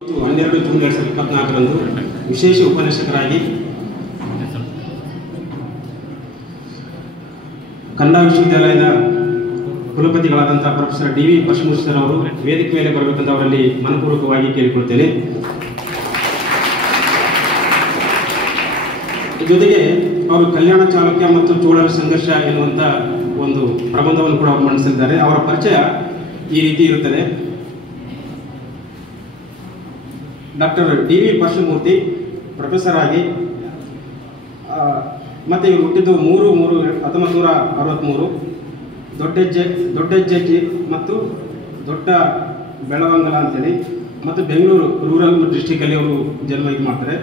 12 June 2024ರಂದು ವಿಶೇಷ ಉಪನ್ಯಾಸಕರಾಗಿ ಕನ್ನಡ ವಿಶ್ವವಿದ್ಯಾಲಯದ ಕುಲಪತಿಗಳಾದಂಥ professor D V Parameshwar sir ಅವರು ವೇದಿಕೆ ಮೇಲೆ ಬರಬೇಕಂತ ಅವರಲ್ಲಿ ಮನಪೂರ್ವಕವಾಗಿ ಕೇಳಿಕೊಳ್ತೇನೆ. ಜೊತೆಗೆ ಅವರು ಕಲ್ಯಾಣ ಚಾಲುಕ್ಯ ಮತ್ತು ಚೋಳರ ಸಂಘರ್ಷ ಎನ್ನುವಂಥ ಒಂದು ಪ್ರಬಂಧವನ್ನು ಕೂಡ ಅವರು ಮಂಡಿಸಿದ್ದಾರೆ. ಅವರ ಪರಿಚಯ ಈ ರೀತಿ ಇರುತ್ತದೆ. Doctor D V Parameshwar professor ಆಗಿ ಮತ್ತು ಇವರು ಹುಟ್ಟಿದ್ದು 3/3/1963 ದೊಡ್ಡಜ್ಜೆ ಮತ್ತು ದೊಡ್ಡ ಬೆಳವಂಗಲ ಅಂತೇಳಿ ಮತ್ತು ಬೆಂಗಳೂರು ರೂರಲ್ ಡಿಸ್ಟಿಕಲ್ಲಿ ಅವರು ಜನ್ಮ ಇರ್ತಾರೆ.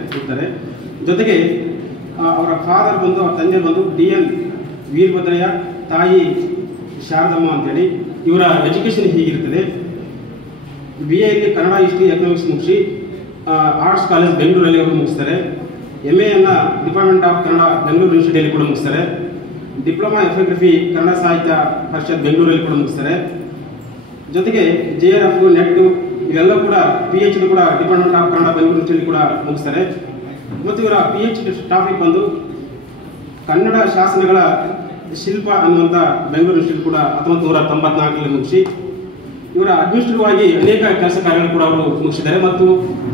ಜೊತೆಗೆ ಅವರ ಫಾದರ್ ಬಂದು ಅವರ ತಂದೆ ಬಂದು DN ವೀರಭದ್ರಯ್ಯ, ತಾಯಿ ಶಾರದಮ್ಮ ಅಂತೇಳಿ. ಇವರ ಎಜುಕೇಷನ್ ಹೀಗಿರ್ತದೆ: BA ಯಲ್ಲಿ ಕನ್ನಡ ಹಿಸ್ಟ್ರಿ ಎಕನಾಮಿಕ್ಸ್ ಮುಗಿಸಿ ಆರ್ಟ್ಸ್ ಕಾಲೇಜ್ ಬೆಂಗಳೂರಲ್ಲಿ ಅವರು ಮುಗಿಸ್ತಾರೆ. MA ಅನ್ನು ಡಿಪಾರ್ಟ್ಮೆಂಟ್ ಆಫ್ ಕನ್ನಡ ಬೆಂಗಳೂರು ಯೂನಿವರ್ಸಿಟಿಯಲ್ಲಿ ಕೂಡ ಮುಗಿಸ್ತಾರೆ. ಡಿಪ್ಲೊಮಾ ಎಫೋಗ್ರಫಿ ಕನ್ನಡ ಸಾಹಿತ್ಯ ಪರಿಷತ್ ಬೆಂಗಳೂರಲ್ಲಿ ಕೂಡ ಮುಗಿಸ್ತಾರೆ. ಜೊತೆಗೆ JRF, ನೆಟ್ ಇವೆಲ್ಲ ಕೂಡ PhD ಕೂಡ ಡಿಪಾರ್ಟ್ಮೆಂಟ್ ಆಫ್ ಕನ್ನಡ ಬೆಂಗಳೂರು ಯೂನಿವರ್ಸಿಟಿಯಲ್ಲಿ ಕೂಡ ಮುಗಿಸ್ತಾರೆ. ಮತ್ತು ಇವರ PhD ಟಾಪಿಕ್ ಬಂದು ಕನ್ನಡ ಶಾಸನಗಳ ಶಿಲ್ಪ ಅನ್ನುವಂಥ ಬೆಂಗಳೂರು ಯೂನಿವರ್ಸಿಟಿ ಕೂಡ 1994ರಲ್ಲಿ ಮುಗಿಸಿ ಇವರ ಅಡ್ಮಿನಿಸ್ಟ್ರೇಟಿವ್ ಆಗಿ ಅನೇಕ ಕೆಲಸ ಕಾರ್ಯಗಳು ಕೂಡ ಅವರು ಮುಗಿಸಿದ್ದಾರೆ ಮತ್ತು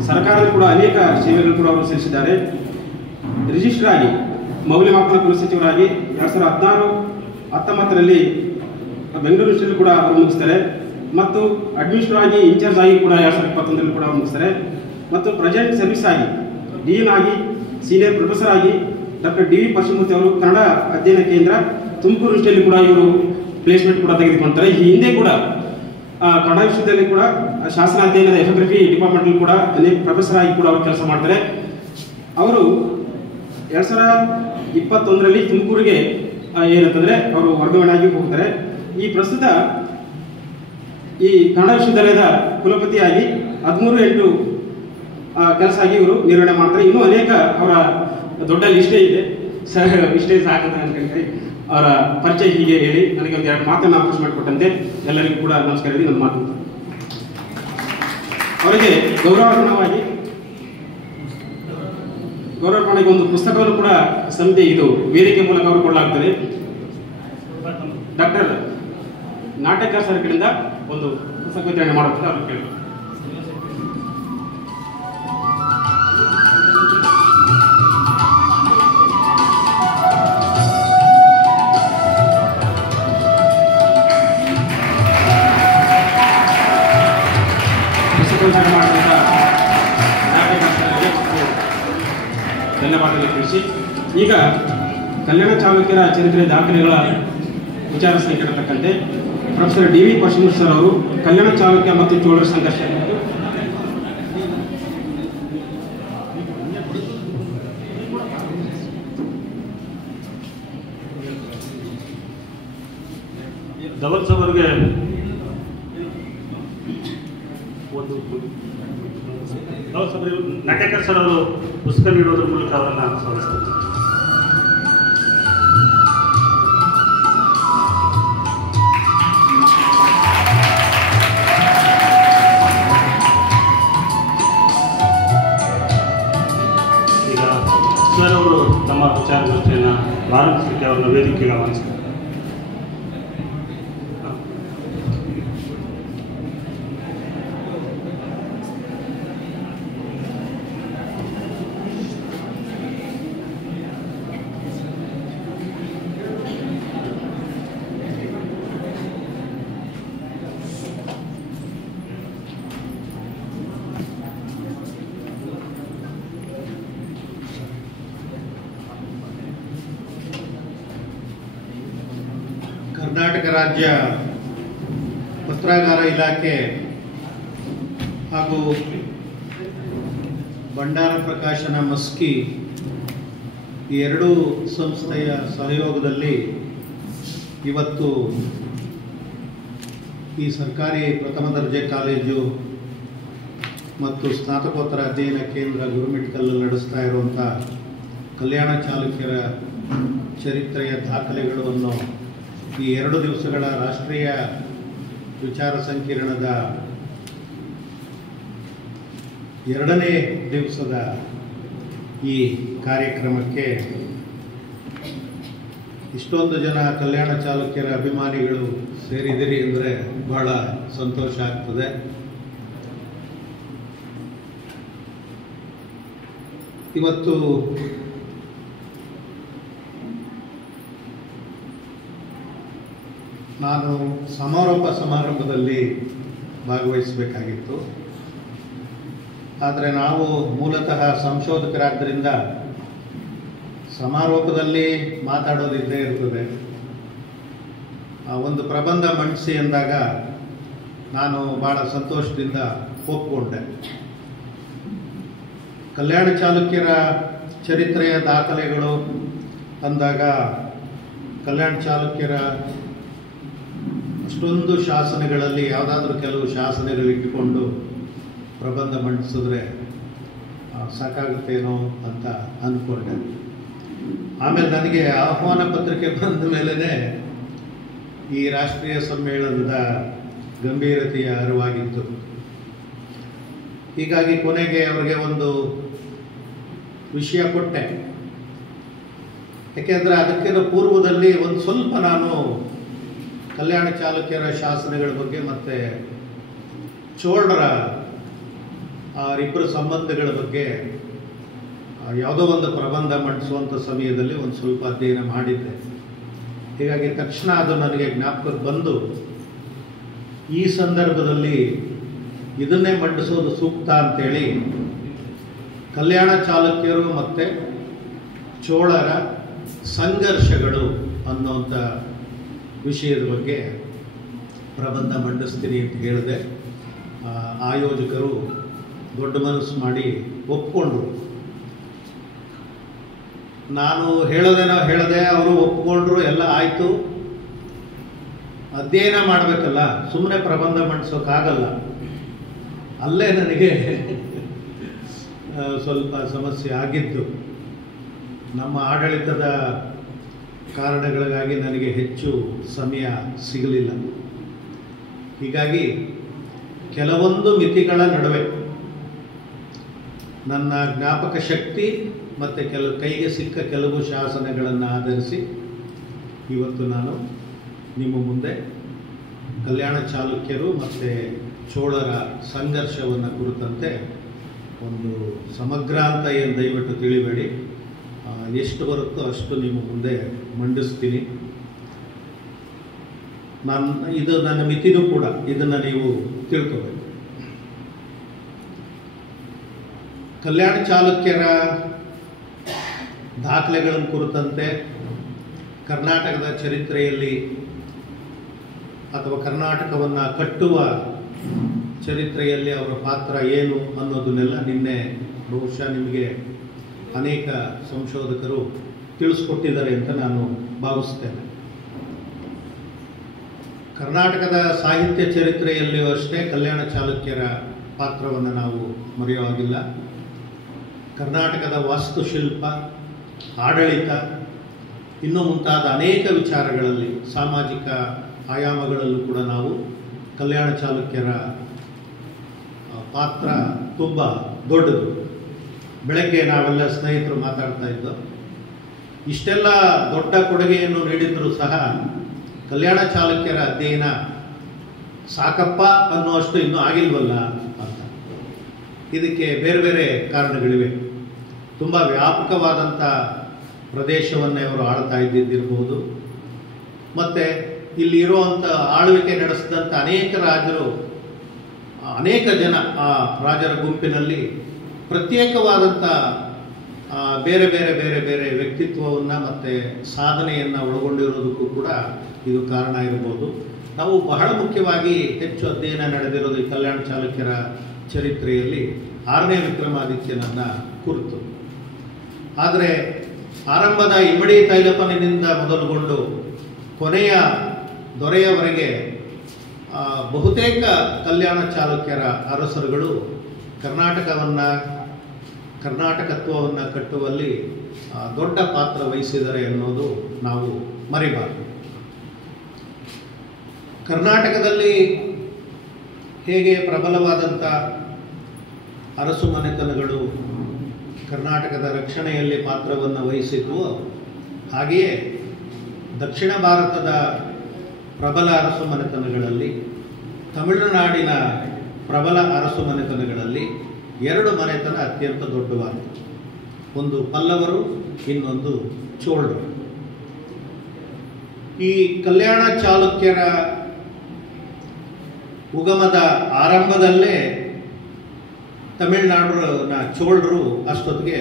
ಸರ್ಕಾರದಲ್ಲಿ ಕೂಡ ಅನೇಕ ಸೇವೆಗಳು ಕೂಡ ಅವರು ಸಲ್ಲಿಸಿದ್ದಾರೆ. ರಿಜಿಸ್ಟ್ರಾರ್ ಆಗಿ ಮೌಲ್ಯಮಾಪನ ಕುಲಸಚಿವರಾಗಿ 2016-19ರಲ್ಲಿ ಬೆಂಗಳೂರು ಯೂನಿವರ್ಸಿಟಿ ಕೂಡ ಅವರು ಮುಗಿಸ್ತಾರೆ ಮತ್ತು ಅಡ್ಮಿನಿಸ್ಟ್ರೇಟಿವ್ ಆಗಿ ಇನ್ಚಾರ್ಜ್ ಆಗಿ ಕೂಡ 2021ರಲ್ಲಿ ಕೂಡ ಅವರು ಮುಗಿಸ್ತಾರೆ ಮತ್ತು ಪ್ರೆಸೆಂಟ್ ಸರ್ವಿಸ್ ಆಗಿ ಡೀನ್ ಆಗಿ ಸೀನಿಯರ್ ಪ್ರೊಫೆಸರ್ ಆಗಿ ಡಾಕ್ಟರ್ ಡಿ ವಿ ಪರಮೇಶ್ವರ್ ಅವರು ಕನ್ನಡ ಅಧ್ಯಯನ ಕೇಂದ್ರ ತುಮಕೂರು ಯೂನಿವರ್ಸಿಟಿಯಲ್ಲಿ ಕೂಡ ಇವರು ಪ್ಲೇಸ್ಮೆಂಟ್ ಕೂಡ ತೆಗೆದುಕೊಳ್ತಾರೆ. ಈ ಹಿಂದೆ ಕೂಡ ಕನ್ನಡ ವಿಶ್ವವಿದ್ಯಾಲಯ ಕೂಡ ಶಾಸನ ಅಧ್ಯಯನದ ಎಫೋಗ್ರಫಿ ಡಿಪಾರ್ಟ್ಮೆಂಟ್ ಕೂಡ ಅನೇಕ ಪ್ರೊಫೆಸರ್ ಆಗಿ ಕೂಡ ಅವರು ಕೆಲಸ ಮಾಡ್ತಾರೆ. ಅವರು 2021ರಲ್ಲಿ ತುಮಕೂರಿಗೆ ಏನಂತಂದ್ರೆ ಅವರು ವರ್ಗಾವಣೆಯಾಗಿ ಹೋಗ್ತಾರೆ. ಈ ಪ್ರಸ್ತುತ ಈ ಕನ್ನಡ ವಿಶ್ವವಿದ್ಯಾಲಯದ ಕುಲಪತಿಯಾಗಿ 13/8 ಕೆಲಸ ಆಗಿ ಇವರು ನಿರ್ವಹಣೆ ಮಾಡ್ತಾರೆ. ಇನ್ನೂ ಅನೇಕ ಅವರ ದೊಡ್ಡ ಲಿಸ್ಟೇ ಇದೆ. ಇಷ್ಟೇ ಸಾಕಂತ ಅನ್ಕೊಂಡ್ರೆ ಅವರ ಪರಿಚಯ ಹೀಗೆ ಹೇಳಿ ನನಗೆ ಒಂದು 2 ಮಾತನ್ನು ಅವಕಾಶ ಮಾಡಿಕೊಟ್ಟಂತೆ ಎಲ್ಲರಿಗೂ ಕೂಡ ನಮಸ್ಕಾರ ಹೇಳಿ ನನ್ನ ಮಾತು ಅವರಿಗೆ ಗೌರವಾರ್ಪಣೆಗೆ ಒಂದು ಪುಸ್ತಕವನ್ನು ಕೂಡ ಸಮಿತಿ ಇದು ವೇದಿಕೆ ಮೂಲಕ ಅವರು ಕೊಡಲಾಗ್ತದೆ. ಡಾಕ್ಟರ್ ನಾಟಕರ್ ಸರ್ ಕಡೆಯಿಂದ ಒಂದು ಪುಸ್ತಕ ವಿತರಣೆ ಮಾಡುತ್ತದೆ. ಅವ್ರು ಕೇಳಿ ಧನ್ಯವಾದಗಳು ತಿಳಿಸಿ. ಈಗ ಕಲ್ಯಾಣ ಚಾಲುಕ್ಯರ ಚರಿತ್ರೆ ದಾಖಲೆಗಳ ವಿಚಾರ ಸಂಖ್ಯೆತಕ್ಕಂತೆ professor D V Parameshwar sir ಅವರು ಕಲ್ಯಾಣ ಚಾಲುಕ್ಯ ಮತ್ತು ಚೋಳರ ಸಂಘರ್ಷ ಧವಲ್ ಸರ್ ಅವರಿಗೆ ನಾಟ್ಯಕರ್ ಸರ್ ಅವರು ಪುಸ್ತಕ ನೀಡುವುದರ ಮೂಲಕ ಅವರನ್ನು ಸ್ವಾಗತಿಸ್ತಾರೆ. ಈಗ ಸರ್ ಅವರು ತಮ್ಮ ವಿಚಾರಗೋಷ್ಠಿಯನ್ನು ಪ್ರಾರಂಭಿಸಲಿಕ್ಕೆ ಅವರನ್ನು ವೇದಿಕೆಗೆ ಆಹ್ವಾನಿಸ್ತಾರೆ. ಕರ್ನಾಟಕ ರಾಜ್ಯ ಪತ್ರಾಗಾರ ಇಲಾಖೆ ಹಾಗೂ ಭಂಡಾರ ಪ್ರಕಾಶನ ಮಸ್ಕಿ ಈ ಎರಡೂ ಸಂಸ್ಥೆಯ ಸಹಯೋಗದಲ್ಲಿ ಇವತ್ತು ಈ ಸರ್ಕಾರಿ ಪ್ರಥಮ ದರ್ಜೆ ಕಾಲೇಜು ಮತ್ತು ಸ್ನಾತಕೋತ್ತರ ಅಧ್ಯಯನ ಕೇಂದ್ರ ಗುರುಮಿಟ್ಕಲ್ಲು ನಡೆಸ್ತಾ ಇರುವಂಥ ಕಲ್ಯಾಣ ಚಾಲುಕ್ಯರ ಚರಿತ್ರೆಯ ದಾಖಲೆಗಳನ್ನು ಈ 2 ದಿವಸಗಳ ರಾಷ್ಟ್ರೀಯ ವಿಚಾರ ಸಂಕಿರಣದ ಎರಡನೇ ದಿವಸದ ಈ ಕಾರ್ಯಕ್ರಮಕ್ಕೆ ಇಷ್ಟೊಂದು ಜನ ಕಲ್ಯಾಣ ಚಾಲುಕ್ಯರ ಅಭಿಮಾನಿಗಳು ಸೇರಿದಿರಿ ಅಂದರೆ ಬಹಳ ಸಂತೋಷ ಆಗ್ತದೆ. ಇವತ್ತು ನಾನು ಸಮಾರೋಪ ಸಮಾರಂಭದಲ್ಲಿ ಭಾಗವಹಿಸಬೇಕಾಗಿತ್ತು. ಆದರೆ ನಾವು ಮೂಲತಃ ಸಂಶೋಧಕರಾದ್ದರಿಂದ ಸಮಾರೋಪದಲ್ಲಿ ಮಾತಾಡೋದಿದ್ದೇ ಇರ್ತದೆ. ಒಂದು ಪ್ರಬಂಧ ಮಂಡಿಸಿ ಎಂದಾಗ ನಾನು ಭಾಳ ಸಂತೋಷದಿಂದ ಒಪ್ಪಿಕೊಂಡೆ. ಕಲ್ಯಾಣ ಚಾಲುಕ್ಯರ ಚರಿತ್ರೆಯ ದಾಖಲೆಗಳು ಅಂದಾಗ ಕಲ್ಯಾಣ ಚಾಲುಕ್ಯರ ಅಷ್ಟೊಂದು ಶಾಸನಗಳಲ್ಲಿ ಯಾವುದಾದ್ರೂ ಕೆಲವು ಶಾಸನಗಳಿಟ್ಟುಕೊಂಡು ಪ್ರಬಂಧ ಮಂಡಿಸಿದ್ರೆ ಸಾಕಾಗುತ್ತೇನೋ ಅಂತ ಅಂದ್ಕೊಂಡೆ. ಆಮೇಲೆ ನನಗೆ ಆಹ್ವಾನ ಪತ್ರಿಕೆ ಬಂದ ಮೇಲೇ ಈ ರಾಷ್ಟ್ರೀಯ ಸಮ್ಮೇಳನದ ಗಂಭೀರತೆಯ ಅರಿವಾಗಿತ್ತು. ಹೀಗಾಗಿ ಕೊನೆಗೆ ಅವರಿಗೆ ಒಂದು ವಿಷಯ ಕೊಟ್ಟೆ. ಯಾಕೆಂದರೆ ಅದಕ್ಕಿಂತ ಪೂರ್ವದಲ್ಲಿ ಒಂದು ಸ್ವಲ್ಪ ನಾನು ಕಲ್ಯಾಣ ಚಾಲುಕ್ಯರ ಶಾಸನಗಳ ಬಗ್ಗೆ ಮತ್ತು ಚೋಳರ ಅವರಿಬ್ಬರ ಸಂಬಂಧಗಳ ಬಗ್ಗೆ ಯಾವುದೋ ಒಂದು ಪ್ರಬಂಧ ಮಂಡಿಸುವಂಥ ಸಮಯದಲ್ಲಿ ಒಂದು ಸ್ವಲ್ಪ ಅಧ್ಯಯನ ಮಾಡಿದ್ದೆ. ಹೀಗಾಗಿ ತಕ್ಷಣ ಅದು ನನಗೆ ಜ್ಞಾಪಕಕ್ಕೆ ಬಂದು ಈ ಸಂದರ್ಭದಲ್ಲಿ ಇದನ್ನೇ ಮಂಡಿಸೋದು ಸೂಕ್ತ ಅಂತೇಳಿ ಕಲ್ಯಾಣ ಚಾಲುಕ್ಯರು ಮತ್ತು ಚೋಳರ ಸಂಘರ್ಷಗಳು ಅನ್ನುವಂಥ ವಿಷಯದ ಬಗ್ಗೆ ಪ್ರಬಂಧ ಮಂಡಿಸ್ತೀನಿ ಅಂತ ಹೇಳಿದೆ. ಆಯೋಜಕರು ದೊಡ್ಡ ಮನಸ್ಸು ಮಾಡಿ ಒಪ್ಕೊಂಡ್ರು. ನಾನು ಹೇಳೋದೇನೋ ಹೇಳಿದೆ, ಅವರು ಒಪ್ಕೊಂಡ್ರು, ಎಲ್ಲ ಆಯಿತು. ಅಧ್ಯಯನ ಮಾಡಬೇಕಲ್ಲ, ಸುಮ್ಮನೆ ಪ್ರಬಂಧ ಮಂಡಿಸೋಕ್ಕಾಗಲ್ಲ. ಅಲ್ಲೇ ನನಗೆ ಸ್ವಲ್ಪ ಸಮಸ್ಯೆ ಆಗಿದ್ದು. ನಮ್ಮ ಆಡಳಿತದ ಕಾರಣಗಳಿಗಾಗಿ ನನಗೆ ಹೆಚ್ಚು ಸಮಯ ಸಿಗಲಿಲ್ಲ. ಹೀಗಾಗಿ ಕೆಲವೊಂದು ಮಿತಿಗಳ ನಡುವೆ ನನ್ನ ಜ್ಞಾಪಕ ಶಕ್ತಿ ಮತ್ತು ಕೈಗೆ ಸಿಕ್ಕ ಕೆಲವು ಶಾಸನಗಳನ್ನು ಆಧರಿಸಿ ಇವತ್ತು ನಾನು ನಿಮ್ಮ ಮುಂದೆ ಕಲ್ಯಾಣ ಚಾಲುಕ್ಯರು ಮತ್ತು ಚೋಳರ ಸಂಘರ್ಷವನ್ನು ಕುರಿತಂತೆ ಒಂದು ಸಮಗ್ರ ಅಂತ ಏನು ದಯವಿಟ್ಟು ತಿಳಿಬೇಡಿ, ಎಷ್ಟು ಬರುತ್ತೋ ಅಷ್ಟು ನಿಮ್ಮ ಮುಂದೆ ಮಂಡಿಸ್ತೀನಿ. ಇದು ನನ್ನ ಮಿತಿನೂ ಕೂಡ, ಇದನ್ನು ನೀವು ತಿಳ್ಕೋಬೇಕು. ಕಲ್ಯಾಣ ಚಾಲುಕ್ಯರ ದಾಖಲೆಗಳನ್ನು ಕುರಿತಂತೆ ಕರ್ನಾಟಕದ ಚರಿತ್ರೆಯಲ್ಲಿ ಅಥವಾ ಕರ್ನಾಟಕವನ್ನು ಕಟ್ಟುವ ಚರಿತ್ರೆಯಲ್ಲಿ ಅವರ ಪಾತ್ರ ಏನು ಅನ್ನೋದನ್ನೆಲ್ಲ ನಿನ್ನೆ ಬಹುಶಃ ನಿಮಗೆ ಅನೇಕ ಸಂಶೋಧಕರು ತಿಳಿಸ್ಕೊಟ್ಟಿದ್ದಾರೆ ಅಂತ ನಾನು ಭಾವಿಸ್ತೇನೆ. ಕರ್ನಾಟಕದ ಸಾಹಿತ್ಯ ಚರಿತ್ರೆಯಲ್ಲಿಯೂ ಅಷ್ಟೇ ಕಲ್ಯಾಣ ಚಾಲುಕ್ಯರ ಪಾತ್ರವನ್ನು ನಾವು ಮರೆಯುವಾಗಿಲ್ಲ. ಕರ್ನಾಟಕದ ವಾಸ್ತುಶಿಲ್ಪ, ಆಡಳಿತ, ಇನ್ನೂ ಮುಂತಾದ ಅನೇಕ ವಿಚಾರಗಳಲ್ಲಿ, ಸಾಮಾಜಿಕ ಆಯಾಮಗಳಲ್ಲೂ ಕೂಡ ನಾವು ಕಲ್ಯಾಣ ಚಾಲುಕ್ಯರ ಪಾತ್ರ ತುಂಬ ದೊಡ್ಡದು. ಬೆಳಗ್ಗೆ ನಾವೆಲ್ಲ ಸ್ನೇಹಿತರು ಮಾತಾಡ್ತಾ ಇದ್ದೋ, ಇಷ್ಟೆಲ್ಲ ದೊಡ್ಡ ಕೊಡುಗೆಯನ್ನು ನೀಡಿದರೂ ಸಹ ಕಲ್ಯಾಣ ಚಾಲುಕ್ಯರ ಅಧ್ಯಯನ ಸಾಕಪ್ಪ ಅನ್ನುವಷ್ಟು ಇನ್ನೂ ಆಗಿಲ್ವಲ್ಲ ಅಂತ. ಇದಕ್ಕೆ ಬೇರೆ ಬೇರೆ ಕಾರಣಗಳಿವೆ. ತುಂಬ ವ್ಯಾಪಕವಾದಂಥ ಪ್ರದೇಶವನ್ನೇ ಅವರು ಆಳ್ತಾ ಇದ್ದಿದ್ದಿರಬಹುದು. ಮತ್ತು ಇಲ್ಲಿರುವಂಥ ಆಳ್ವಿಕೆ ನಡೆಸಿದಂಥ ಅನೇಕ ರಾಜರು, ಅನೇಕ ಜನ ಆ ರಾಜರ ಗುಂಪಿನಲ್ಲಿ ಪ್ರತ್ಯೇಕವಾದಂಥ ಬೇರೆ ಬೇರೆ ಬೇರೆ ಬೇರೆ ವ್ಯಕ್ತಿತ್ವವನ್ನು ಮತ್ತು ಸಾಧನೆಯನ್ನು ಒಳಗೊಂಡಿರೋದಕ್ಕೂ ಕೂಡ ಇದು ಕಾರಣ ಇರ್ಬೋದು. ನಾವು ಬಹಳ ಮುಖ್ಯವಾಗಿ ಹೆಚ್ಚು ಅಧ್ಯಯನ ನಡೆದಿರೋದು ಈ ಕಲ್ಯಾಣ ಚಾಲುಕ್ಯರ ಚರಿತ್ರೆಯಲ್ಲಿ 6ನೇ ವಿಕ್ರಮಾದಿತ್ಯನನ್ನ ಕುರಿತು. ಆದರೆ ಆರಂಭದ ಇಮ್ಮಡಿ ತೈಲಪನಿನಿಂದ ಮೊದಲುಗೊಂಡು ಕೊನೆಯ ದೊರೆಯವರೆಗೆ ಬಹುತೇಕ ಕಲ್ಯಾಣ ಚಾಲುಕ್ಯರ ಅರಸರುಗಳು ಕರ್ನಾಟಕತ್ವವನ್ನು ಕಟ್ಟುವಲ್ಲಿ ದೊಡ್ಡ ಪಾತ್ರ ವಹಿಸಿದ್ದಾರೆ ಅನ್ನೋದು ನಾವು ಮರಿಬಾರದು. ಕರ್ನಾಟಕದಲ್ಲಿ ಹೇಗೆ ಪ್ರಬಲವಾದಂಥ ಅರಸು ಮನೆತನಗಳು ಕರ್ನಾಟಕದ ರಕ್ಷಣೆಯಲ್ಲಿ ಪಾತ್ರವನ್ನು ವಹಿಸಿದ್ವು, ಹಾಗೆಯೇ ದಕ್ಷಿಣ ಭಾರತದ ಪ್ರಬಲ ಅರಸು ಮನೆತನಗಳಲ್ಲಿ, ತಮಿಳುನಾಡಿನ ಪ್ರಬಲ ಅರಸು ಮನೆತನಗಳಲ್ಲಿ 2 ಮನೆತನ ಅತ್ಯಂತ ದೊಡ್ಡವಾದವು. ಒಂದು ಪಲ್ಲವರು, ಇನ್ನೊಂದು ಚೋಳರು. ಈ ಕಲ್ಯಾಣ ಚಾಲುಕ್ಯರ ಉಗಮದ ಆರಂಭದಲ್ಲೇ ತಮಿಳುನಾಡಿನ ಚೋಳರು ಅಷ್ಟೊತ್ತಿಗೆ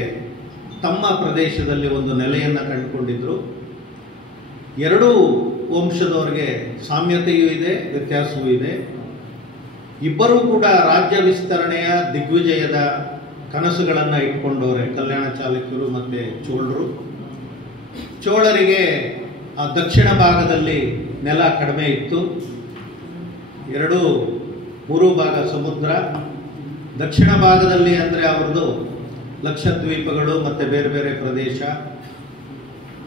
ತಮ್ಮ ಪ್ರದೇಶದಲ್ಲಿ ಒಂದು ನೆಲೆಯನ್ನು ಕಂಡುಕೊಂಡಿದ್ದರು. 2 ವಂಶದವರಿಗೆ ಸಾಮ್ಯತೆಯೂ ಇದೆ, ವ್ಯತ್ಯಾಸವೂ ಇದೆ. ಇಬ್ಬರೂ ಕೂಡ ರಾಜ್ಯ ವಿಸ್ತರಣೆಯ ದಿಗ್ವಿಜಯದ ಕನಸುಗಳನ್ನು ಇಟ್ಕೊಂಡವರೆ, ಕಲ್ಯಾಣ ಚಾಲುಕ್ಯರು ಮತ್ತು ಚೋಳರು. ಚೋಳರಿಗೆ ಆ ದಕ್ಷಿಣ ಭಾಗದಲ್ಲಿ ನೆಲ ಕಡಿಮೆ ಇತ್ತು, 3 ಭಾಗ ಸಮುದ್ರ. ದಕ್ಷಿಣ ಭಾಗದಲ್ಲಿ ಅಂದರೆ ಅವ್ರದ್ದು ಲಕ್ಷದ್ವೀಪಗಳು ಮತ್ತು ಬೇರೆ ಬೇರೆ ಪ್ರದೇಶ,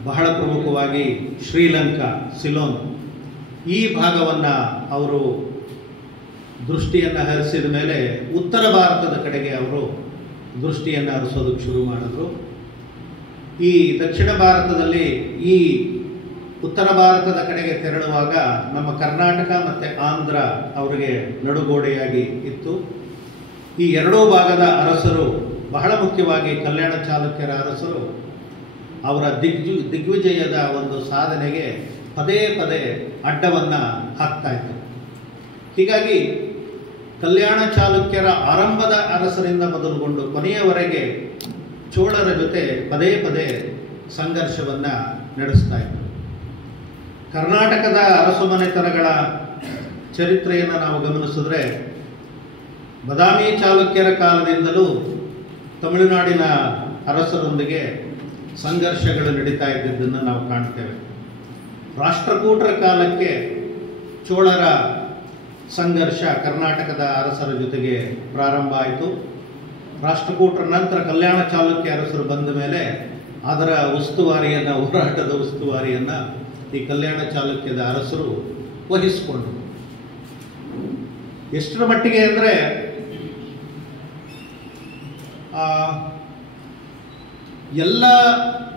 ಬಹಳ ಪ್ರಮುಖವಾಗಿ ಶ್ರೀಲಂಕಾ, ಸಿಲೋನ್, ಈ ಭಾಗವನ್ನು ಅವರು ದೃಷ್ಟಿಯನ್ನು ಹರಿಸಿದ ಮೇಲೆ ಉತ್ತರ ಭಾರತದ ಕಡೆಗೆ ಅವರು ದೃಷ್ಟಿಯನ್ನು ಹರಿಸೋದಕ್ಕೆ ಶುರು ಮಾಡಿದ್ರು. ಈ ದಕ್ಷಿಣ ಭಾರತದಲ್ಲಿ ಈ ಉತ್ತರ ಭಾರತದ ಕಡೆಗೆ ತೆರಳುವಾಗ ನಮ್ಮ ಕರ್ನಾಟಕ ಮತ್ತು ಆಂಧ್ರ ಅವರಿಗೆ ನಡುಗೋಡೆಯಾಗಿ ಇತ್ತು. ಈ 2 ಭಾಗದ ಅರಸರು, ಬಹಳ ಮುಖ್ಯವಾಗಿ ಕಲ್ಯಾಣ ಚಾಲುಕ್ಯರ ಅರಸರು, ಅವರ ದಿಗ್ವಿಜಯದ ಒಂದು ಸಾಧನೆಗೆ ಪದೇ ಪದೇ ಅಡ್ಡವನ್ನು ಹಾಕ್ತಾ ಇದ್ದರು. ಹೀಗಾಗಿ ಕಲ್ಯಾಣ ಚಾಲುಕ್ಯರ ಆರಂಭದ ಅರಸರಿಂದ ಮೊದಲುಗೊಂಡು ಕೊನೆಯವರೆಗೆ ಚೋಳರ ಜೊತೆ ಪದೇ ಪದೇ ಸಂಘರ್ಷವನ್ನು ನಡೆಸ್ತಾ ಇದ್ದರು. ಕರ್ನಾಟಕದ ಅರಸು ಮನೆತನಗಳ ಚರಿತ್ರೆಯನ್ನು ನಾವು ಗಮನಿಸಿದ್ರೆ, ಬಾದಾಮಿ ಚಾಲುಕ್ಯರ ಕಾಲದಿಂದಲೂ ತಮಿಳುನಾಡಿನ ಅರಸರೊಂದಿಗೆ ಸಂಘರ್ಷಗಳು ನಡೀತಾ ಇದ್ದಿದ್ದನ್ನು ನಾವು ಕಾಣ್ತೇವೆ. ರಾಷ್ಟ್ರಕೂಟರ ಕಾಲಕ್ಕೆ ಚೋಳರ ಸಂಘರ್ಷ ಕರ್ನಾಟಕದ ಅರಸರ ಜೊತೆಗೆ ಪ್ರಾರಂಭ ಆಯಿತು. ರಾಷ್ಟ್ರಕೂಟರ ನಂತರ ಕಲ್ಯಾಣ ಚಾಲುಕ್ಯ ಅರಸರು ಬಂದ ಮೇಲೆ ಅದರ ಉಸ್ತುವಾರಿಯನ್ನು, ಹೋರಾಟದ ಉಸ್ತುವಾರಿಯನ್ನು ಈ ಕಲ್ಯಾಣ ಚಾಲುಕ್ಯದ ಅರಸರು ವಹಿಸಿಕೊಂಡರು. ಎಷ್ಟರ ಮಟ್ಟಿಗೆ ಅಂದರೆ ಎಲ್ಲ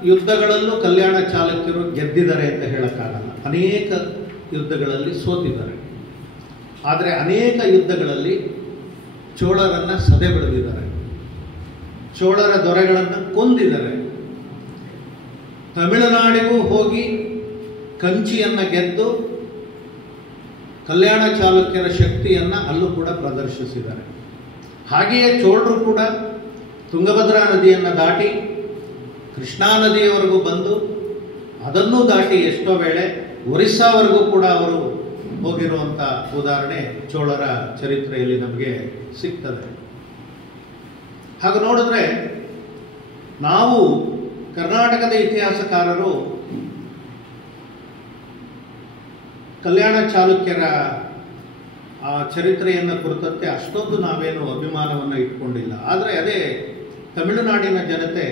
ಯುದ್ಧಗಳಲ್ಲೂ ಕಲ್ಯಾಣ ಚಾಲುಕ್ಯರು ಗೆದ್ದಿದ್ದಾರೆ ಅಂತ ಹೇಳೋಕ್ಕಾಗಲ್ಲ. ಅನೇಕ ಯುದ್ಧಗಳಲ್ಲಿ ಸೋತಿದ್ದಾರೆ. ಆದರೆ ಅನೇಕ ಯುದ್ಧಗಳಲ್ಲಿ ಚೋಳರನ್ನು ಸದೆ ಬಡಿದಿದ್ದಾರೆ, ಚೋಳರ ದೊರೆಗಳನ್ನು ಕೊಂದಿದ್ದಾರೆ. ತಮಿಳುನಾಡಿಗೂ ಹೋಗಿ ಕಂಚಿಯನ್ನು ಗೆದ್ದು ಕಲ್ಯಾಣ ಚಾಲುಕ್ಯರ ಶಕ್ತಿಯನ್ನು ಅಲ್ಲೂ ಕೂಡ ಪ್ರದರ್ಶಿಸಿದ್ದಾರೆ. ಹಾಗೆಯೇ ಚೋಳರು ಕೂಡ ತುಂಗಭದ್ರಾ ನದಿಯನ್ನು ದಾಟಿ ಕೃಷ್ಣಾ ನದಿಯವರೆಗೂ ಬಂದು ಅದನ್ನೂ ದಾಟಿ ಎಷ್ಟೋ ವೇಳೆ ಒರಿಸ್ಸಾವರೆಗೂ ಕೂಡ ಅವರು ಹೋಗಿರುವಂಥ ಉದಾಹರಣೆ ಚೋಳರ ಚರಿತ್ರೆಯಲ್ಲಿ ನಮಗೆ ಸಿಗ್ತದೆ. ಹಾಗೆ ನೋಡಿದ್ರೆ ನಾವು ಕರ್ನಾಟಕದ ಇತಿಹಾಸಕಾರರು ಕಲ್ಯಾಣ ಚಾಲುಕ್ಯರ ಆ ಚರಿತ್ರೆಯನ್ನು ಕುರಿತಂತೆ ಅಷ್ಟೊಂದು ನಾವೇನು ಅಭಿಮಾನವನ್ನು ಇಟ್ಕೊಂಡಿಲ್ಲ. ಆದರೆ ಅದೇ ತಮಿಳುನಾಡಿನ ಜನತೆ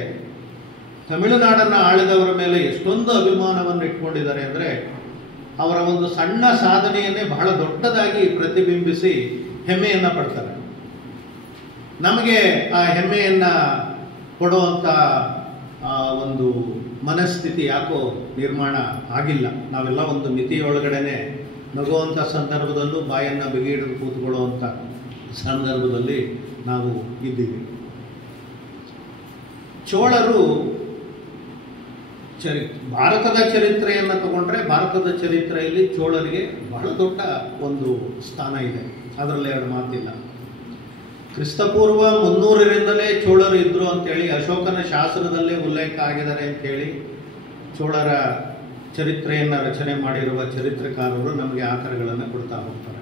ತಮಿಳುನಾಡನ್ನು ಆಳಿದವರ ಮೇಲೆ ಎಷ್ಟೊಂದು ಅಭಿಮಾನವನ್ನು ಇಟ್ಕೊಂಡಿದ್ದಾರೆ ಅಂದರೆ, ಅವರ ಒಂದು ಸಣ್ಣ ಸಾಧನೆಯನ್ನೇ ಬಹಳ ದೊಡ್ಡದಾಗಿ ಪ್ರತಿಬಿಂಬಿಸಿ ಹೆಮ್ಮೆಯನ್ನು ಪಡ್ತಾರೆ. ನಮಗೆ ಆ ಹೆಮ್ಮೆಯನ್ನು ಕೊಡುವಂಥ ಒಂದು ಮನಸ್ಥಿತಿ ಯಾಕೋ ನಿರ್ಮಾಣ ಆಗಿಲ್ಲ. ನಾವೆಲ್ಲ ಒಂದು ಮಿತಿಯೊಳಗಡೆನೆ ನಗುವಂಥ ಸಂದರ್ಭದಲ್ಲೂ ಬಾಯನ್ನು ಬಿಗಿ ಹಿಡಿದು ಕೂತ್ಕೊಳ್ಳುವಂಥ ಸಂದರ್ಭದಲ್ಲಿ ನಾವು ಇದ್ದೀವಿ. ಚೋಳರು ಭಾರತದ ಚರಿತ್ರೆಯನ್ನು ತಗೊಂಡ್ರೆ ಭಾರತದ ಚರಿತ್ರೆಯಲ್ಲಿ ಚೋಳರಿಗೆ ಬಹಳ ದೊಡ್ಡ ಒಂದು ಸ್ಥಾನ ಇದೆ, ಅದರಲ್ಲಿ 2 ಮಾತಿಲ್ಲ. ಕ್ರಿಸ್ತಪೂರ್ವ 300ರಿಂದಲೇ ಚೋಳರು ಇದ್ದರು ಅಂತೇಳಿ ಅಶೋಕನ ಶಾಸನದಲ್ಲೇ ಉಲ್ಲೇಖ ಆಗಿದ್ದಾರೆ ಅಂತೇಳಿ ಚೋಳರ ಚರಿತ್ರೆಯನ್ನು ರಚನೆ ಮಾಡಿರುವ ಚರಿತ್ರಕಾರರು ನಮಗೆ ಆಕರಗಳನ್ನು ಕೊಡ್ತಾ ಹೋಗ್ತಾರೆ.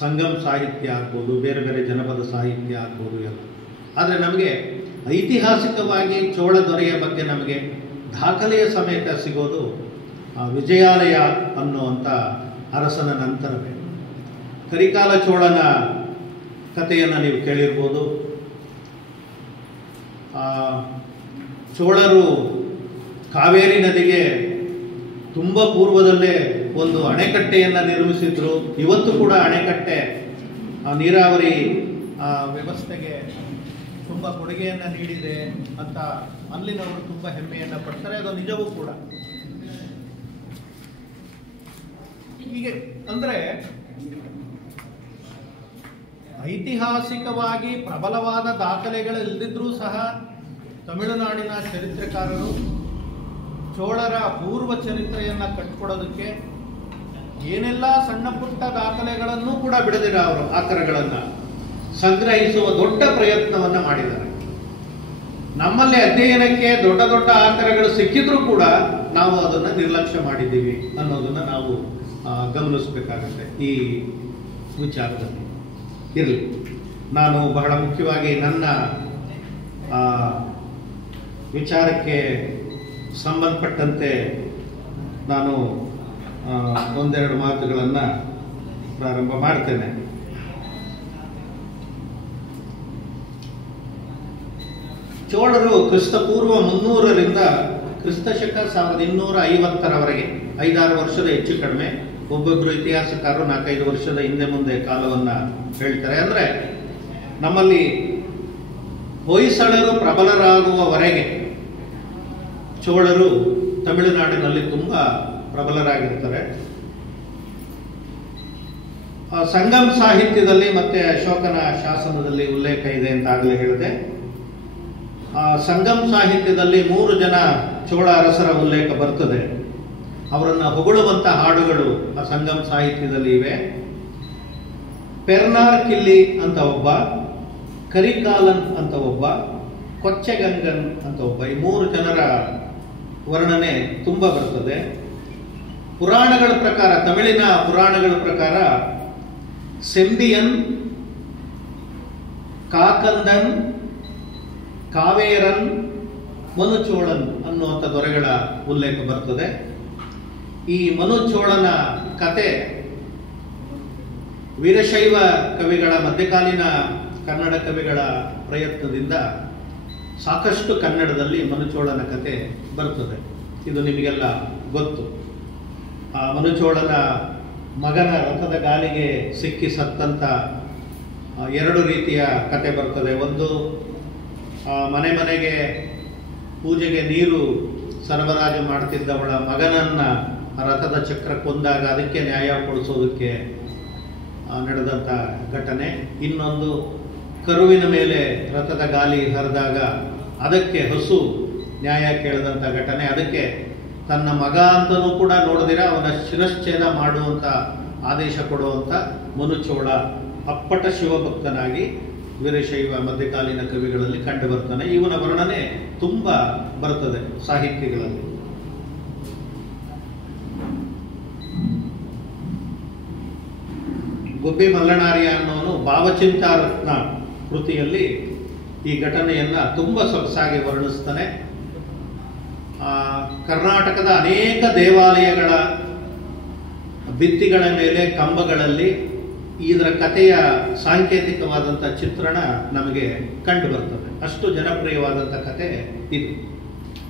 ಸಂಗಮ್ ಸಾಹಿತ್ಯ ಆಗ್ಬೋದು, ಬೇರೆ ಬೇರೆ ಜನಪದ ಸಾಹಿತ್ಯ ಆಗ್ಬೋದು ಎಲ್ಲ. ಆದರೆ ನಮಗೆ ಐತಿಹಾಸಿಕವಾಗಿ ಚೋಳ ದೊರೆಯ ಬಗ್ಗೆ ನಮಗೆ ದಾಖಲೆಯ ಸಮೇತ ಸಿಗೋದು ವಿಜಯಾಲಯ ಅನ್ನುವಂಥ ಅರಸನ ನಂತರವೇ. ಕರಿಕಾಲ ಚೋಳನ ಕಥೆಯನ್ನು ನೀವು ಕೇಳಿರ್ಬೋದು. ಚೋಳರು ಕಾವೇರಿ ನದಿಗೆ ತುಂಬ ಪೂರ್ವದಲ್ಲೇ ಒಂದು ಅಣೆಕಟ್ಟೆಯನ್ನು ನಿರ್ಮಿಸಿದ್ರು. ಇವತ್ತು ಕೂಡ ಅಣೆಕಟ್ಟೆ ನೀರಾವರಿ ವ್ಯವಸ್ಥೆಗೆ ತುಂಬ ಕೊಡುಗೆಯನ್ನು ನೀಡಿದೆ ಅಂತ ಅಲ್ಲಿನವರು ತುಂಬ ಹೆಮ್ಮೆಯನ್ನು ಪಡ್ತಾರೆ. ಅದು ನಿಜವೂ ಕೂಡ. ಹೀಗೆ ಅಂದರೆ ಐತಿಹಾಸಿಕವಾಗಿ ಪ್ರಬಲವಾದ ದಾಖಲೆಗಳು ಇಲ್ಲದಿದ್ರೂ ಸಹ ತಮಿಳುನಾಡಿನ ಚರಿತ್ರೆಕಾರರು ಚೋಳರ ಪೂರ್ವ ಚರಿತ್ರೆಯನ್ನು ಕಟ್ಕೊಡೋದಕ್ಕೆ ಏನೆಲ್ಲ ಸಣ್ಣ ಪುಟ್ಟ ದಾಖಲೆಗಳನ್ನು ಕೂಡ ಬಿಡದಿರ ಅವರು ಆಕರಗಳನ್ನು ಸಂಗ್ರಹಿಸುವ ದೊಡ್ಡ ಪ್ರಯತ್ನವನ್ನು ಮಾಡಿದ್ದಾರೆ. ನಮ್ಮಲ್ಲಿ ಅಧ್ಯಯನಕ್ಕೆ ದೊಡ್ಡ ದೊಡ್ಡ ಆಕರಗಳು ಸಿಕ್ಕಿದ್ರೂ ಕೂಡ ನಾವು ಅದನ್ನು ನಿರ್ಲಕ್ಷ್ಯ ಮಾಡಿದ್ದೀವಿ ಅನ್ನೋದನ್ನು ನಾವು ಗಮನಿಸಬೇಕಾಗುತ್ತೆ ಈ ವಿಚಾರದಲ್ಲಿ. ಇರಲಿ, ನಾನು ಬಹಳ ಮುಖ್ಯವಾಗಿ ನನ್ನ ವಿಚಾರಕ್ಕೆ ಸಂಬಂಧಪಟ್ಟಂತೆ ನಾನು ಒಂದೆರಡು ಮಾತುಗಳನ್ನು ಪ್ರಾರಂಭ ಮಾಡ್ತೇನೆ. ಚೋಳರು ಕ್ರಿಸ್ತಪೂರ್ವ 300ರಿಂದ ಕ್ರಿಸ್ತಶಕ 1250ರವರೆಗೆ 5-6 ವರ್ಷದ ಹೆಚ್ಚು ಕಡಿಮೆ, ಒಬ್ಬೊಬ್ಬರು ಇತಿಹಾಸಕಾರರು 4-5 ವರ್ಷದ ಹಿಂದೆ ಮುಂದೆ ಕಾಲವನ್ನು ಹೇಳ್ತಾರೆ. ಅಂದರೆ ನಮ್ಮಲ್ಲಿ ಹೊಯ್ಸಳರು ಪ್ರಬಲರಾಗುವವರೆಗೆ ಚೋಳರು ತಮಿಳುನಾಡಿನಲ್ಲಿ ತುಂಬ ಪ್ರಬಲರಾಗಿರ್ತಾರೆ. ಸಂಗಮ್ ಸಾಹಿತ್ಯದಲ್ಲಿ ಮತ್ತೆ ಅಶೋಕನ ಶಾಸನದಲ್ಲಿ ಉಲ್ಲೇಖ ಇದೆ ಅಂತ ಆಗಲೇ ಹೇಳಿದೆ. ಸಂಗಮ್ ಸಾಹಿತ್ಯದಲ್ಲಿ 3 ಜನ ಚೋಳ ಅರಸರ ಉಲ್ಲೇಖ ಬರ್ತದೆ. ಅವರನ್ನು ಹೊಗಳುವಂಥ ಹಾಡುಗಳು ಆ ಸಂಗಮ್ ಸಾಹಿತ್ಯದಲ್ಲಿ ಇವೆ. ಪೆರ್ನಾರ್ ಕಿಲ್ಲಿ ಅಂತ ಒಬ್ಬ, ಕರಿಕಾಲನ್ ಅಂತ ಒಬ್ಬ, ಕೊಚ್ಚೆಗಂಗನ್ ಅಂತ ಒಬ್ಬ, ಈ 3 ಜನರ ವರ್ಣನೆ ತುಂಬ ಬರ್ತದೆ. ಪುರಾಣಗಳ ಪ್ರಕಾರ, ತಮಿಳಿನ ಪುರಾಣಗಳ ಪ್ರಕಾರ ಸೆಂಬಿಯನ್, ಕಾಕಂದನ್, ಕಾವೇರನ್, ಮನುಚೋಳನ್ ಅನ್ನುವಂಥ ದೊರೆಗಳ ಉಲ್ಲೇಖ ಬರ್ತದೆ. ಈ ಮನುಚೋಳನ ಕತೆ ವೀರಶೈವ ಕವಿಗಳ, ಮಧ್ಯಕಾಲೀನ ಕನ್ನಡ ಕವಿಗಳ ಪ್ರಯತ್ನದಿಂದ ಸಾಕಷ್ಟು ಕನ್ನಡದಲ್ಲಿ ಮನುಚೋಳನ ಕತೆ ಬರ್ತದೆ. ಇದು ನಿಮಗೆಲ್ಲ ಗೊತ್ತು. ಆ ಮನುಚೋಳನ ಮಗನ ರಥದ ಗಾಲಿಗೆ ಸಿಕ್ಕಿ ಸತ್ತಂಥ 2 ರೀತಿಯ ಕತೆ ಬರ್ತದೆ. ಒಂದು, ಮನೆ ಮನೆಗೆ ಪೂಜೆಗೆ ನೀರು ಸರಬರಾಜು ಮಾಡ್ತಿದ್ದವಳ ಮಗನನ್ನ ರಥದ ಚಕ್ರ ಕೊಂದಾಗ ಅದಕ್ಕೆ ನ್ಯಾಯ ಕೊಡಿಸೋದಕ್ಕೆ ನಡೆದಂಥ ಘಟನೆ. ಇನ್ನೊಂದು, ಕರುವಿನ ಮೇಲೆ ರಥದ ಗಾಲಿ ಹರಿದಾಗ ಅದಕ್ಕೆ ಹಸು ನ್ಯಾಯ ಕೇಳಿದಂಥ ಘಟನೆ. ಅದಕ್ಕೆ ತನ್ನ ಮಗ ಅಂತಲೂ ಕೂಡ ನೋಡಿದಿರ ಅವನ ಶಿರಶ್ಛೇದ ಮಾಡುವಂಥ ಆದೇಶ ಕೊಡುವಂಥ ಮನುಚೋಳ ಅಪ್ಪಟ ಶಿವಭಕ್ತನಾಗಿ ವೀರಶೈವ ಮಧ್ಯಕಾಲೀನ ಕವಿಗಳಲ್ಲಿ ಕಂಡು ಬರ್ತಾನೆ. ಇವನ ವರ್ಣನೆ ತುಂಬ ಬರ್ತದೆ ಸಾಹಿತ್ಯಗಳಲ್ಲಿ. ಗುಬ್ಬಿ ಮಲ್ಲನಾರ್ಯ ಅನ್ನೋನು ಭಾವಚಿಂತಾರತ್ನ ಕೃತಿಯಲ್ಲಿ ಈ ಘಟನೆಯನ್ನ ತುಂಬ ಸೊಗಸಾಗಿ ವರ್ಣಿಸ್ತಾನೆ. ಕರ್ನಾಟಕದ ಅನೇಕ ದೇವಾಲಯಗಳ ಭಿತ್ತಿಗಳ ಮೇಲೆ, ಕಂಬಗಳಲ್ಲಿ ಇದರ ಕಥೆಯ ಸಾಂಕೇತಿಕವಾದಂಥ ಚಿತ್ರಣ ನಮಗೆ ಕಂಡು ಬರ್ತದೆ. ಅಷ್ಟು ಜನಪ್ರಿಯವಾದಂಥ ಕತೆ ಇದು.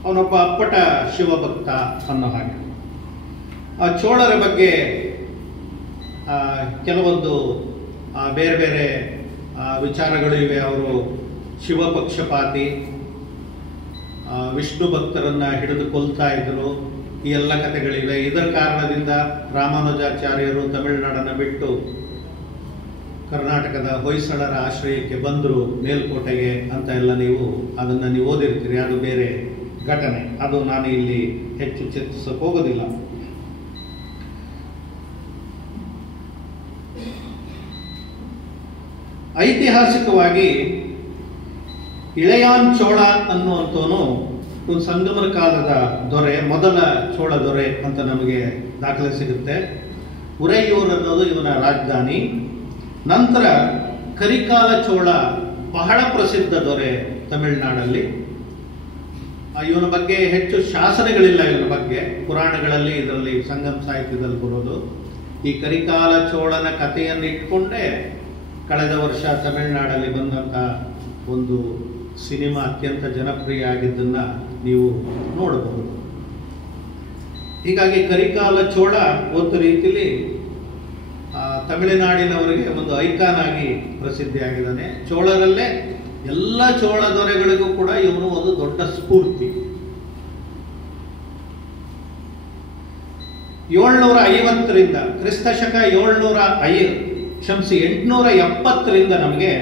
ಅವನೊಬ್ಬ ಅಪ್ಪಟ ಶಿವಭಕ್ತ ಅನ್ನೋ ಹಾಗೆ. ಆ ಚೋಳರ ಬಗ್ಗೆ ಕೆಲವೊಂದು ಬೇರೆ ಬೇರೆ ವಿಚಾರಗಳು ಇವೆ. ಅವರು ಶಿವಪಕ್ಷಪಾತಿ, ವಿಷ್ಣು ಭಕ್ತರನ್ನ ಹಿಡಿದು ಕೊಲ್ತಾ ಇದ್ರು, ಈ ಎಲ್ಲ ಕಥೆಗಳಿವೆ. ಇದರ ಕಾರಣದಿಂದ ರಾಮಾನುಜಾಚಾರ್ಯರು ತಮಿಳುನಾಡನ್ನು ಬಿಟ್ಟು ಕರ್ನಾಟಕದ ಹೊಯ್ಸಳರ ಆಶ್ರಯಕ್ಕೆ ಬಂದರು ಮೇಲ್ಕೋಟೆಗೆ ಅಂತ ಎಲ್ಲ ನೀವು ಓದಿರ್ತೀರಿ. ಅದು ಬೇರೆ ಘಟನೆ, ಅದು ನಾನು ಇಲ್ಲಿ ಹೆಚ್ಚು ಚರ್ಚಿಸಕ್ಕೆ ಹೋಗೋದಿಲ್ಲ. ಐತಿಹಾಸಿಕವಾಗಿ ಇಳೆಯಾನ್ ಚೋಳ ಅನ್ನುವಂಥವನು ಒಂದು ಸಂಗಮರ ಕಾಲದ ದೊರೆ, ಮೊದಲ ಚೋಳ ದೊರೆ ಅಂತ ನಮಗೆ ದಾಖಲೆ ಸಿಗುತ್ತೆ. ಉರೈಯೂರು ಅನ್ನೋದು ಇವನ ರಾಜಧಾನಿ. ನಂತರ ಕರಿಕಾಲ ಚೋಳ ಬಹಳ ಪ್ರಸಿದ್ಧ ದೊರೆ ತಮಿಳುನಾಡಲ್ಲಿ. ಇವನ ಬಗ್ಗೆ ಹೆಚ್ಚು ಶಾಸನಗಳಿಲ್ಲ. ಇವನ ಬಗ್ಗೆ ಪುರಾಣಗಳಲ್ಲಿ, ಇದರಲ್ಲಿ ಸಂಗಮ ಸಾಹಿತ್ಯದಲ್ಲಿ ಬರೋದು. ಈ ಕರಿಕಾಲ ಚೋಳನ ಕಥೆಯನ್ನು ಇಟ್ಕೊಂಡೇ ಕಳೆದ ವರ್ಷ ತಮಿಳುನಾಡಲ್ಲಿ ಬಂದಂಥ ಒಂದು ಸಿನಿಮಾ ಅತ್ಯಂತ ಜನಪ್ರಿಯ ಆಗಿದ್ದನ್ನು ನೀವು ನೋಡಬಹುದು. ಹೀಗಾಗಿ ಕರಿಕಾಲ ಚೋಳ ಒಂದು ರೀತಿಯಲ್ಲಿ ತಮಿಳುನಾಡಿನವರಿಗೆ ಒಂದು ಐಕಾನ್ ಆಗಿ ಪ್ರಸಿದ್ಧಿಯಾಗಿದ್ದಾನೆ. ಚೋಳರಲ್ಲೇ ಎಲ್ಲ ಚೋಳ ದೊರೆಗಳಿಗೂ ಕೂಡ ಇವನು ಒಂದು ದೊಡ್ಡ ಸ್ಫೂರ್ತಿ. 750ರಿಂದ ಕ್ರಿಸ್ತಶಕ 870ರಿಂದ ನಮಗೆ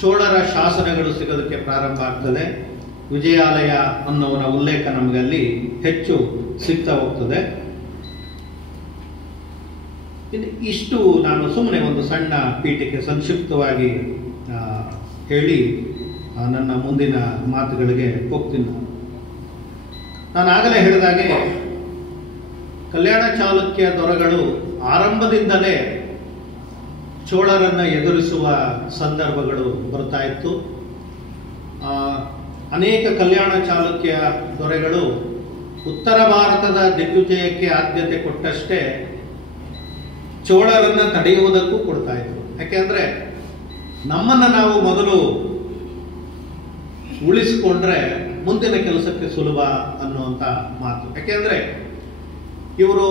ಚೋಳರ ಶಾಸನಗಳು ಸಿಗೋದಕ್ಕೆ ಪ್ರಾರಂಭ ಆಗ್ತದೆ. ವಿಜಯಾಲಯ ಅನ್ನೋರ ಉಲ್ಲೇಖ ನಮಗೆ ಅಲ್ಲಿ ಹೆಚ್ಚು ಸಿಗ್ತಾ ಹೋಗ್ತದೆ. ಇಷ್ಟು ನಾನು ಸುಮ್ಮನೆ ಒಂದು ಸಣ್ಣ ಪೀಠಿಕೆ ಸಂಕ್ಷಿಪ್ತವಾಗಿ ಹೇಳಿ ನನ್ನ ಮುಂದಿನ ಮಾತುಗಳಿಗೆ ಹೋಗ್ತೀನಿ. ನಾನು ಆಗಲೇ ಹೇಳಿದಾಗೆ ಕಲ್ಯಾಣ ಚಾಲುಕ್ಯ ದೊರೆಗಳು ಆರಂಭದಿಂದಲೇ ಚೋಳರನ್ನು ಎದುರಿಸುವ ಸಂದರ್ಭಗಳು ಬರ್ತಾ ಇತ್ತು. ಅನೇಕ ಕಲ್ಯಾಣ ಚಾಲುಕ್ಯ ದೊರೆಗಳು ಉತ್ತರ ಭಾರತದ ದಿಗ್ವಿಜಯಕ್ಕೆ ಆದ್ಯತೆ ಕೊಟ್ಟಷ್ಟೇ ಚೋಳರನ್ನು ತಡೆಯುವುದಕ್ಕೂ ಕೊಡ್ತಾ ಇದ್ರು. ಯಾಕೆಂದ್ರೆ ನಮ್ಮನ್ನು ನಾವು ಮೊದಲು ಉಳಿಸಿಕೊಂಡ್ರೆ ಮುಂದಿನ ಕೆಲಸಕ್ಕೆ ಸುಲಭ ಅನ್ನುವಂಥ ಮಾತು. ಯಾಕೆಂದ್ರೆ ಇವರು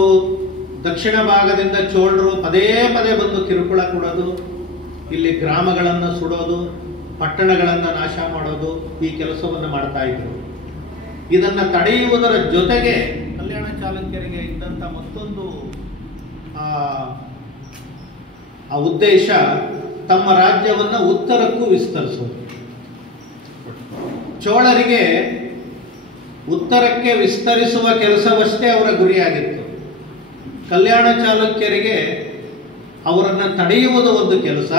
ದಕ್ಷಿಣ ಭಾಗದಿಂದ ಚೋಳರು ಪದೇ ಪದೇ ಬಂದು ಕಿರುಕುಳ ಕೊಡೋದು, ಇಲ್ಲಿ ಗ್ರಾಮಗಳನ್ನು ಸುಡೋದು, ಪಟ್ಟಣಗಳನ್ನು ನಾಶ ಮಾಡೋದು, ಈ ಕೆಲಸವನ್ನು ಮಾಡ್ತಾ ಇದ್ರು. ಇದನ್ನು ತಡೆಯುವುದರ ಜೊತೆಗೆ ಕಲ್ಯಾಣ ಚಾಲುಕ್ಯರಿಗೆ ಇದ್ದಂಥ ಮತ್ತೊಂದು ಆ ಉದ್ದೇಶ ತಮ್ಮ ರಾಜ್ಯವನ್ನು ಉತ್ತರಕ್ಕೂ ವಿಸ್ತರಿಸೋದು. ಚೋಳರಿಗೆ ಉತ್ತರಕ್ಕೆ ವಿಸ್ತರಿಸುವ ಕೆಲಸವಷ್ಟೇ ಅವರ ಗುರಿಯಾಗಿತ್ತು. ಕಲ್ಯಾಣ ಚಾಲುಕ್ಯರಿಗೆ ಅವರನ್ನು ತಡೆಯುವುದು ಒಂದು ಕೆಲಸ,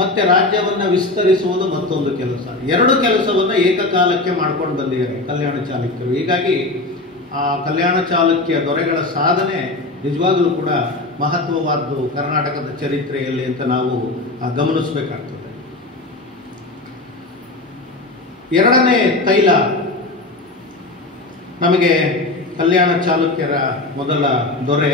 ಮತ್ತೆ ರಾಜ್ಯವನ್ನು ವಿಸ್ತರಿಸುವುದು ಮತ್ತೊಂದು ಕೆಲಸ. ಎರಡು ಕೆಲಸವನ್ನು ಏಕಕಾಲಕ್ಕೆ ಮಾಡ್ಕೊಂಡು ಬಂದಿದ್ದಾರೆ ಕಲ್ಯಾಣ ಚಾಲುಕ್ಯರು. ಹೀಗಾಗಿ ಆ ಕಲ್ಯಾಣ ಚಾಲುಕ್ಯ ದೊರೆಗಳ ಸಾಧನೆ ನಿಜವಾಗಲೂ ಕೂಡ ಮಹತ್ವವಾದ್ದು ಕರ್ನಾಟಕದ ಚರಿತ್ರೆಯಲ್ಲಿ ಅಂತ ನಾವು ಗಮನಿಸಬೇಕಾಗ್ತದೆ. ಎರಡನೇ ತೈಲ ನಮಗೆ ಕಲ್ಯಾಣ ಚಾಲುಕ್ಯರ ಮೊದಲ ದೊರೆ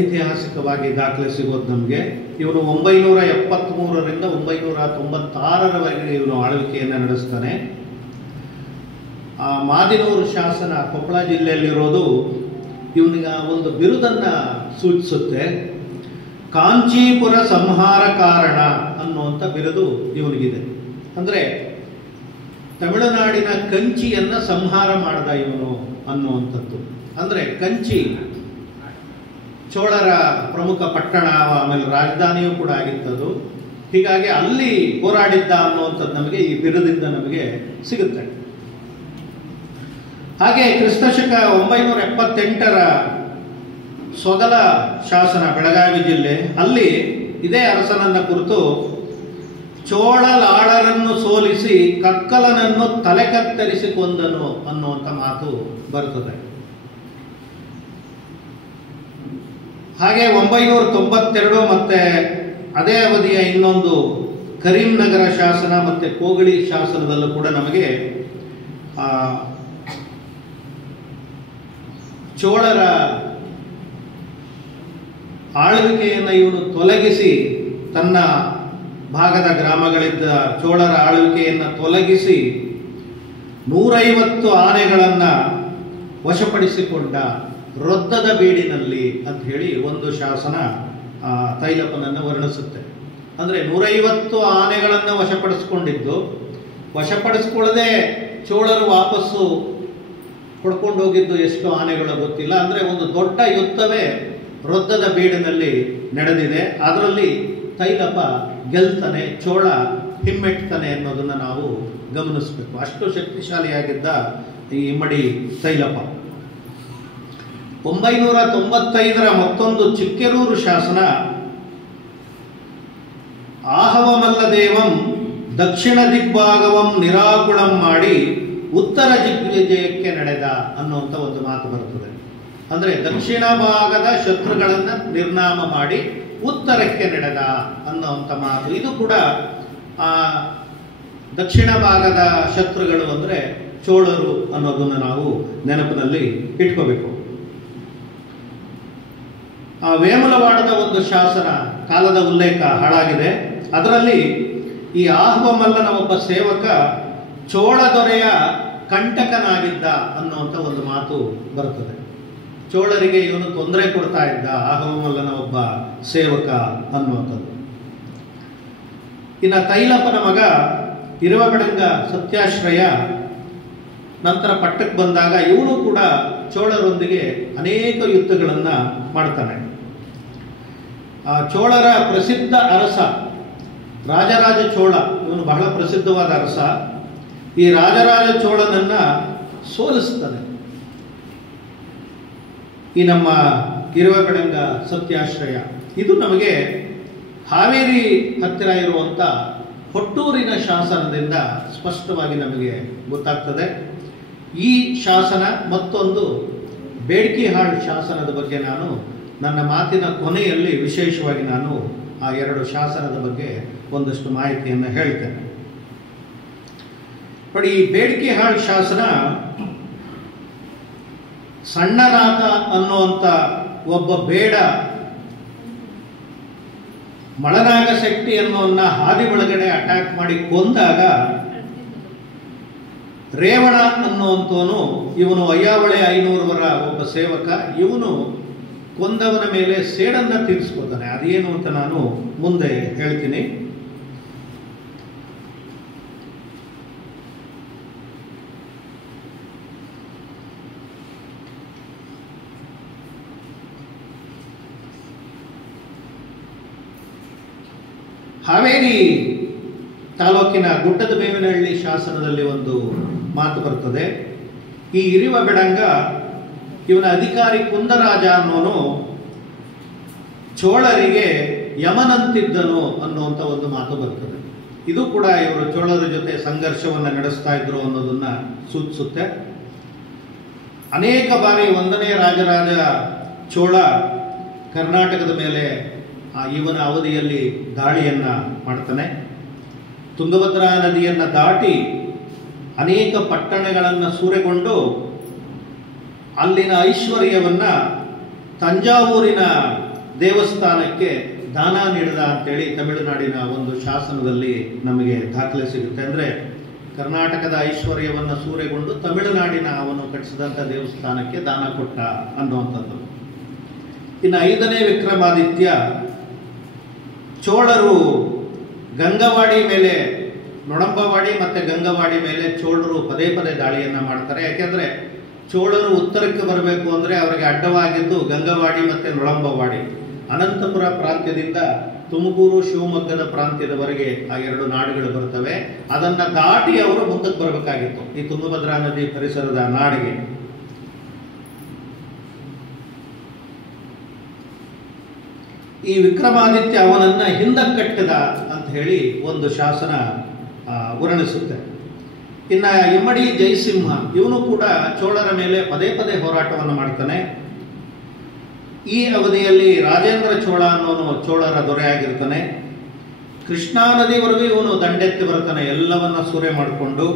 ಐತಿಹಾಸಿಕವಾಗಿ ದಾಖಲೆ ಸಿಗೋದು ನಮಗೆ. ಇವನು 973ರಿಂದ 996ರವರೆಗೆ ಇವನು ಆಳ್ವಿಕೆಯನ್ನು ನಡೆಸ್ತಾನೆ. ಮಾದಿನೂರು ಶಾಸನ ಕೊಪ್ಪಳ ಜಿಲ್ಲೆಯಲ್ಲಿರೋದು ಇವನಿಗೆ ಒಂದು ಬಿರುದನ್ನು ಸೂಚಿಸುತ್ತೆ. ಕಾಂಚೀಪುರ ಸಂಹಾರ ಕಾರಣ ಅನ್ನುವಂಥ ಬಿರುದು ಇವನಿಗಿದೆ. ಅಂದರೆ ತಮಿಳುನಾಡಿನ ಕಂಚಿಯನ್ನು ಸಂಹಾರ ಮಾಡಿದ ಇವನು ಅನ್ನುವಂಥದ್ದು. ಅಂದರೆ ಕಂಚಿ ಚೋಳರ ಪ್ರಮುಖ ಪಟ್ಟಣ, ಆಮೇಲೆ ರಾಜಧಾನಿಯೂ ಕೂಡ ಆಗಿತ್ತದು. ಹೀಗಾಗಿ ಅಲ್ಲಿ ಹೋರಾಡಿದ್ದ ಅನ್ನುವಂಥದ್ದು ನಮಗೆ ಈ ಬಿರುದಿಂದ ನಮಗೆ ಸಿಗುತ್ತೆ. ಹಾಗೆ ಕ್ರಿಸ್ತಶಕ 978ರ ಸೊಗಲ ಶಾಸನ ಬೆಳಗಾವಿ ಜಿಲ್ಲೆ, ಅಲ್ಲಿ ಇದೇ ಅರಸನನ್ನ ಕುರಿತು ಚೋಳಲಾಳರನ್ನು ಸೋಲಿಸಿ ಕಕ್ಕಲನನ್ನು ತಲೆ ಕತ್ತರಿಸಿ ಕೊಂದನು ಅನ್ನುವಂಥ ಮಾತು ಬರ್ತದೆ. ಹಾಗೆ 992 ಮತ್ತೆ ಅದೇ ಅವಧಿಯ ಇನ್ನೊಂದು ಕರೀಂನಗರ ಶಾಸನ ಮತ್ತೆ ಕೋಗಳಿ ಶಾಸನದಲ್ಲೂ ಕೂಡ ನಮಗೆ ಚೋಳರ ಆಳ್ವಿಕೆಯನ್ನು ಇವನು ತೊಲಗಿಸಿ, ತನ್ನ ಭಾಗದ ಗ್ರಾಮಗಳಿದ್ದ ಚೋಳರ ಆಳ್ವಿಕೆಯನ್ನು ತೊಲಗಿಸಿ 150 ಆನೆಗಳನ್ನು ವಶಪಡಿಸಿಕೊಂಡ ರೊದ್ದದ ಬೀಡಿನಲ್ಲಿ ಅಂತ ಹೇಳಿ ಒಂದು ಶಾಸನ ತೈಲಪ್ಪನನ್ನು ವರ್ಣಿಸುತ್ತೆ. ಅಂದರೆ 150 ಆನೆಗಳನ್ನು ವಶಪಡಿಸ್ಕೊಂಡಿದ್ದು, ವಶಪಡಿಸ್ಕೊಳ್ಳದೆ ಚೋಳರು ವಾಪಸ್ಸು ಹೊಡ್ಕೊಂಡು ಹೋಗಿದ್ದು ಎಷ್ಟು ಆನೆಗಳು ಗೊತ್ತಿಲ್ಲ. ಅಂದರೆ ಒಂದು ದೊಡ್ಡ ಯುದ್ಧವೇ ರೊದ್ದದ ಬೀಡಿನಲ್ಲಿ ನಡೆದಿದೆ. ಅದರಲ್ಲಿ ತೈಲಪ್ಪ ಗೆಲ್ತಾನೆ, ಚೋಳ ಹಿಮ್ಮೆಟ್ತಾನೆ ಅನ್ನೋದನ್ನು ನಾವು ಗಮನಿಸಬೇಕು. ಅಷ್ಟು ಶಕ್ತಿಶಾಲಿಯಾಗಿದ್ದ ಈ ಇಮ್ಮಡಿ ತೈಲಪ್ಪ. 995ರ ಮತ್ತೊಂದು ಚಿಕ್ಕೆರೂರು ಶಾಸನ, ಆಹವಮಲ್ಲದೇವಂ ದಕ್ಷಿಣ ದಿಗ್ಭಾಗವಂ ನಿರಾಕುಳಂ ಮಾಡಿ ಉತ್ತರ ದಿಗ್ವಿಜಯಕ್ಕೆ ನಡೆದ ಅನ್ನುವಂಥ ಒಂದು ಮಾತು ಬರ್ತದೆ. ಅಂದರೆ ದಕ್ಷಿಣ ಭಾಗದ ಶತ್ರುಗಳನ್ನು ನಿರ್ನಾಮ ಮಾಡಿ ಉತ್ತರಕ್ಕೆ ನಡೆದ ಅನ್ನುವಂಥ ಮಾತು. ಇದು ಕೂಡ ದಕ್ಷಿಣ ಭಾಗದ ಶತ್ರುಗಳು ಅಂದರೆ ಚೋಳರು ಅನ್ನೋದನ್ನು ನಾವು ನೆನಪಿನಲ್ಲಿ ಇಟ್ಕೋಬೇಕು. ವೇಮುಲವಾಡದ ಒಂದು ಶಾಸನ ಕಾಲದ ಉಲ್ಲೇಖ ಹಾಳಾಗಿದೆ. ಅದರಲ್ಲಿ ಈ ಆಹ್ವಮಲ್ಲನ ಒಬ್ಬ ಸೇವಕ ಚೋಳ ದೊರೆಯ ಕಂಟಕನಾಗಿದ್ದ ಅನ್ನುವಂಥ ಒಂದು ಮಾತು ಬರುತ್ತದೆ. ಚೋಳರಿಗೆ ಇವನು ತೊಂದರೆ ಕೊಡ್ತಾ ಇದ್ದ ಆಹ್ವಮಲ್ಲನ ಒಬ್ಬ ಸೇವಕ ಅನ್ನುವಂಥದ್ದು. ಇನ್ನು ತೈಲಪ್ಪನ ಮಗ ಇರುವಬೆಡಂಗ ಸತ್ಯಾಶ್ರಯ ನಂತರ ಪಟ್ಟಕ್ಕೆ ಬಂದಾಗ ಇವನು ಕೂಡ ಚೋಳರೊಂದಿಗೆ ಅನೇಕ ಯುದ್ಧಗಳನ್ನು ಮಾಡ್ತಾನೆ. ಚೋಳರ ಪ್ರಸಿದ್ಧ ಅರಸ ರಾಜರಾಜ ಚೋಳ, ಇವನು ಬಹಳ ಪ್ರಸಿದ್ಧವಾದ ಅರಸ. ಈ ರಾಜರಾಜ ಚೋಳನನ್ನ ಸೋಲಿಸ್ತಾನೆ ಈ ನಮ್ಮ ಇರುವಬೆಡಂಗ ಸತ್ಯಾಶ್ರಯ. ಇದು ನಮಗೆ ಹಾವೇರಿ ಹತ್ತಿರ ಇರುವಂತ ಹೊಟ್ಟೂರಿನ ಶಾಸನದಿಂದ ಸ್ಪಷ್ಟವಾಗಿ ನಮಗೆ ಗೊತ್ತಾಗ್ತದೆ. ಈ ಶಾಸನ ಮತ್ತೊಂದು ಬೇಡ್ಕಿಹಾಳ್ ಶಾಸನದ ಬಗ್ಗೆ ನಾನು ನನ್ನ ಮಾತಿನ ಕೊನೆಯಲ್ಲಿ ವಿಶೇಷವಾಗಿ ನಾನು ಆ ಎರಡು ಶಾಸನದ ಬಗ್ಗೆ ಒಂದಷ್ಟು ಮಾಹಿತಿಯನ್ನು ಹೇಳ್ತೇನೆ. ನೋಡಿ, ಈ ಬೇಡ್ಕಿಹಾಳ್ ಶಾಸನ ಸಣ್ಣನಾಥ ಅನ್ನುವಂಥ ಒಬ್ಬ ಬೇಡ ಮಳನಾಗ ಶೆಟ್ಟಿ ಅನ್ನೋನ್ನ ಹಾದಿ ಒಳಗಡೆ ಅಟ್ಯಾಕ್ ಮಾಡಿ ಕೊಂದಾಗ ರೇವಣ ಅನ್ನುವಂಥವನು, ಇವನು ಅಯ್ಯಾವಳೆ ಐನೂರವರ ಒಬ್ಬ ಸೇವಕ, ಇವನು ಕೊಂದವನ ಮೇಲೆ ಸೇಡನ್ನ ತೀರಿಸ್ಕೊತಾನೆ. ಅದೇನು ಅಂತ ನಾನು ಮುಂದೆ ಹೇಳ್ತೀನಿ. ಹಾವೇರಿ ತಾಲೂಕಿನ ಗುಡ್ಡದ ಬೇವಿನಹಳ್ಳಿ ಶಾಸನದಲ್ಲಿ ಒಂದು ಮಾತು ಬರ್ತದೆ. ಈ ಇರುವಬೆಡಂಗ ಇವನ ಅಧಿಕಾರಿ ಕುಂದರಾಜ ಅನ್ನೋನು ಚೋಳರಿಗೆ ಯಮನಂತಿದ್ದನು ಅನ್ನುವಂಥ ಒಂದು ಮಾತು ಬರ್ತದೆ. ಇದು ಕೂಡ ಇವರು ಚೋಳರ ಜೊತೆ ಸಂಘರ್ಷವನ್ನು ನಡೆಸ್ತಾ ಇದ್ರು ಅನ್ನೋದನ್ನ ಸೂಚಿಸುತ್ತೆ. ಅನೇಕ ಬಾರಿ 1ನೇ ರಾಜರಾಜ ಚೋಳ ಕರ್ನಾಟಕದ ಮೇಲೆ ಇವನ ಅವಧಿಯಲ್ಲಿ ದಾಳಿಯನ್ನ ಮಾಡ್ತಾನೆ. ತುಂಗಭದ್ರಾ ನದಿಯನ್ನು ದಾಟಿ ಅನೇಕ ಪಟ್ಟಣಗಳನ್ನು ಸೂರೆಗೊಂಡು ಅಲ್ಲಿನ ಐಶ್ವರ್ಯವನ್ನ ತಂಜಾವೂರಿನ ದೇವಸ್ಥಾನಕ್ಕೆ ದಾನ ನೀಡಿದ ಅಂತೇಳಿ ತಮಿಳುನಾಡಿನ ಒಂದು ಶಾಸನದಲ್ಲಿ ನಮಗೆ ದಾಖಲೆ ಸಿಗುತ್ತೆ. ಅಂದರೆ ಕರ್ನಾಟಕದ ಐಶ್ವರ್ಯವನ್ನು ಸೂರೆಗೊಂಡು ತಮಿಳುನಾಡಿನ ಅವನು ಕಟ್ಟಿಸಿದಂಥ ದೇವಸ್ಥಾನಕ್ಕೆ ದಾನ ಕೊಟ್ಟ ಅನ್ನುವಂಥದ್ದು. ಇನ್ನು 5ನೇ ವಿಕ್ರಮಾದಿತ್ಯ ಚೋಳರು ಗಂಗವಾಡಿ ಮೇಲೆ, ನೊಣಂಬವಾಡಿ ಮತ್ತೆ ಗಂಗವಾಡಿ ಮೇಲೆ ಚೋಳರು ಪದೇ ಪದೇ ದಾಳಿಯನ್ನ ಮಾಡ್ತಾರೆ. ಯಾಕೆಂದ್ರೆ ಚೋಳರು ಉತ್ತರಕ್ಕೆ ಬರಬೇಕು ಅಂದ್ರೆ ಅವರಿಗೆ ಅಡ್ಡವಾಗಿದ್ದು ಗಂಗವಾಡಿ ಮತ್ತೆ ನೊಳಂಬವಾಡಿ. ಅನಂತಪುರ ಪ್ರಾಂತ್ಯದಿಂದ ತುಮಕೂರು ಶಿವಮೊಗ್ಗದ ಪ್ರಾಂತ್ಯದವರೆಗೆ ಆ 2 ನಾಡುಗಳು ಬರ್ತವೆ. ಅದನ್ನ ದಾಟಿ ಅವರು ಮುಂದಕ್ಕೆ ಬರಬೇಕಾಗಿತ್ತು ಈ ತುಂಗಭದ್ರಾ ನದಿ ಪರಿಸರದ ನಾಡಿಗೆ. ಈ ವಿಕ್ರಮಾದಿತ್ಯ ಅವನನ್ನ ಹಿಂದಕ್ಕಟ್ಟಿದ ಅಂತ ಹೇಳಿ ಒಂದು ಶಾಸನ ವರ್ಣಿಸುತ್ತೆ. ಇನ್ನ ಇಮ್ಮಡಿ ಜಯಸಿಂಹ ಇವನು ಕೂಡ ಚೋಳರ ಮೇಲೆ ಪದೇ ಪದೇ ಹೋರಾಟವನ್ನು ಮಾಡ್ತಾನೆ. ಈ ಅವಧಿಯಲ್ಲಿ ರಾಜೇಂದ್ರ ಚೋಳ ಅನ್ನೋನು ಚೋಳರ ದೊರೆಯಾಗಿರ್ತಾನೆ. ಕೃಷ್ಣಾ ನದಿವರೆಗೂ ಇವನು ದಂಡೆತ್ತಿ ಬರ್ತಾನೆ, ಎಲ್ಲವನ್ನ ಸೂರೆ ಮಾಡಿಕೊಂಡು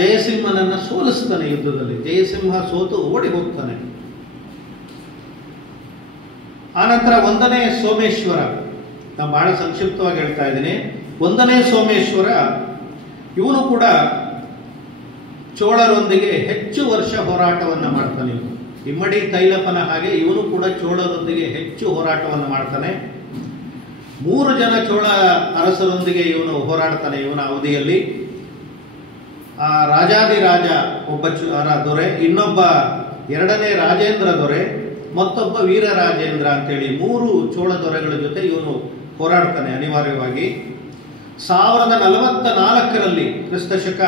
ಜಯಸಿಂಹನನ್ನ ಸೋಲಿಸ್ತಾನೆ ಯುದ್ಧದಲ್ಲಿ. ಜಯಸಿಂಹ ಸೋತು ಓಡಿ ಹೋಗ್ತಾನೆ. ಆನಂತರ 1ನೇ ಸೋಮೇಶ್ವರ, ನಾನು ಬಹಳ ಸಂಕ್ಷಿಪ್ತವಾಗಿ ಹೇಳ್ತಾ ಇದ್ದೀನಿ. 1ನೇ ಸೋಮೇಶ್ವರ ಇವನು ಕೂಡ ಚೋಳರೊಂದಿಗೆ ಹೆಚ್ಚು ವರ್ಷ ಹೋರಾಟವನ್ನು ಮಾಡ್ತಾನೆ. ಇವನು ಇಮ್ಮಡಿ ತೈಲಪ್ಪನ ಹಾಗೆ ಇವನು ಕೂಡ ಚೋಳರೊಂದಿಗೆ ಹೆಚ್ಚು ಹೋರಾಟವನ್ನು ಮಾಡ್ತಾನೆ. 3 ಜನ ಚೋಳ ಅರಸರೊಂದಿಗೆ ಇವನು ಹೋರಾಡ್ತಾನೆ ಇವನ ಅವಧಿಯಲ್ಲಿ. ರಾಜಾದಿರಾಜ ಒಬ್ಬ ದೊರೆ, ಇನ್ನೊಬ್ಬ 2ನೇ ರಾಜೇಂದ್ರ ದೊರೆ, ಮತ್ತೊಬ್ಬ ವೀರರಾಜೇಂದ್ರ ಅಂತೇಳಿ 3 ಚೋಳ ದೊರೆಗಳ ಜೊತೆ ಇವನು ಹೋರಾಡ್ತಾನೆ ಅನಿವಾರ್ಯವಾಗಿ. 1044ರಲ್ಲಿ ಕ್ರಿಸ್ತಶಕ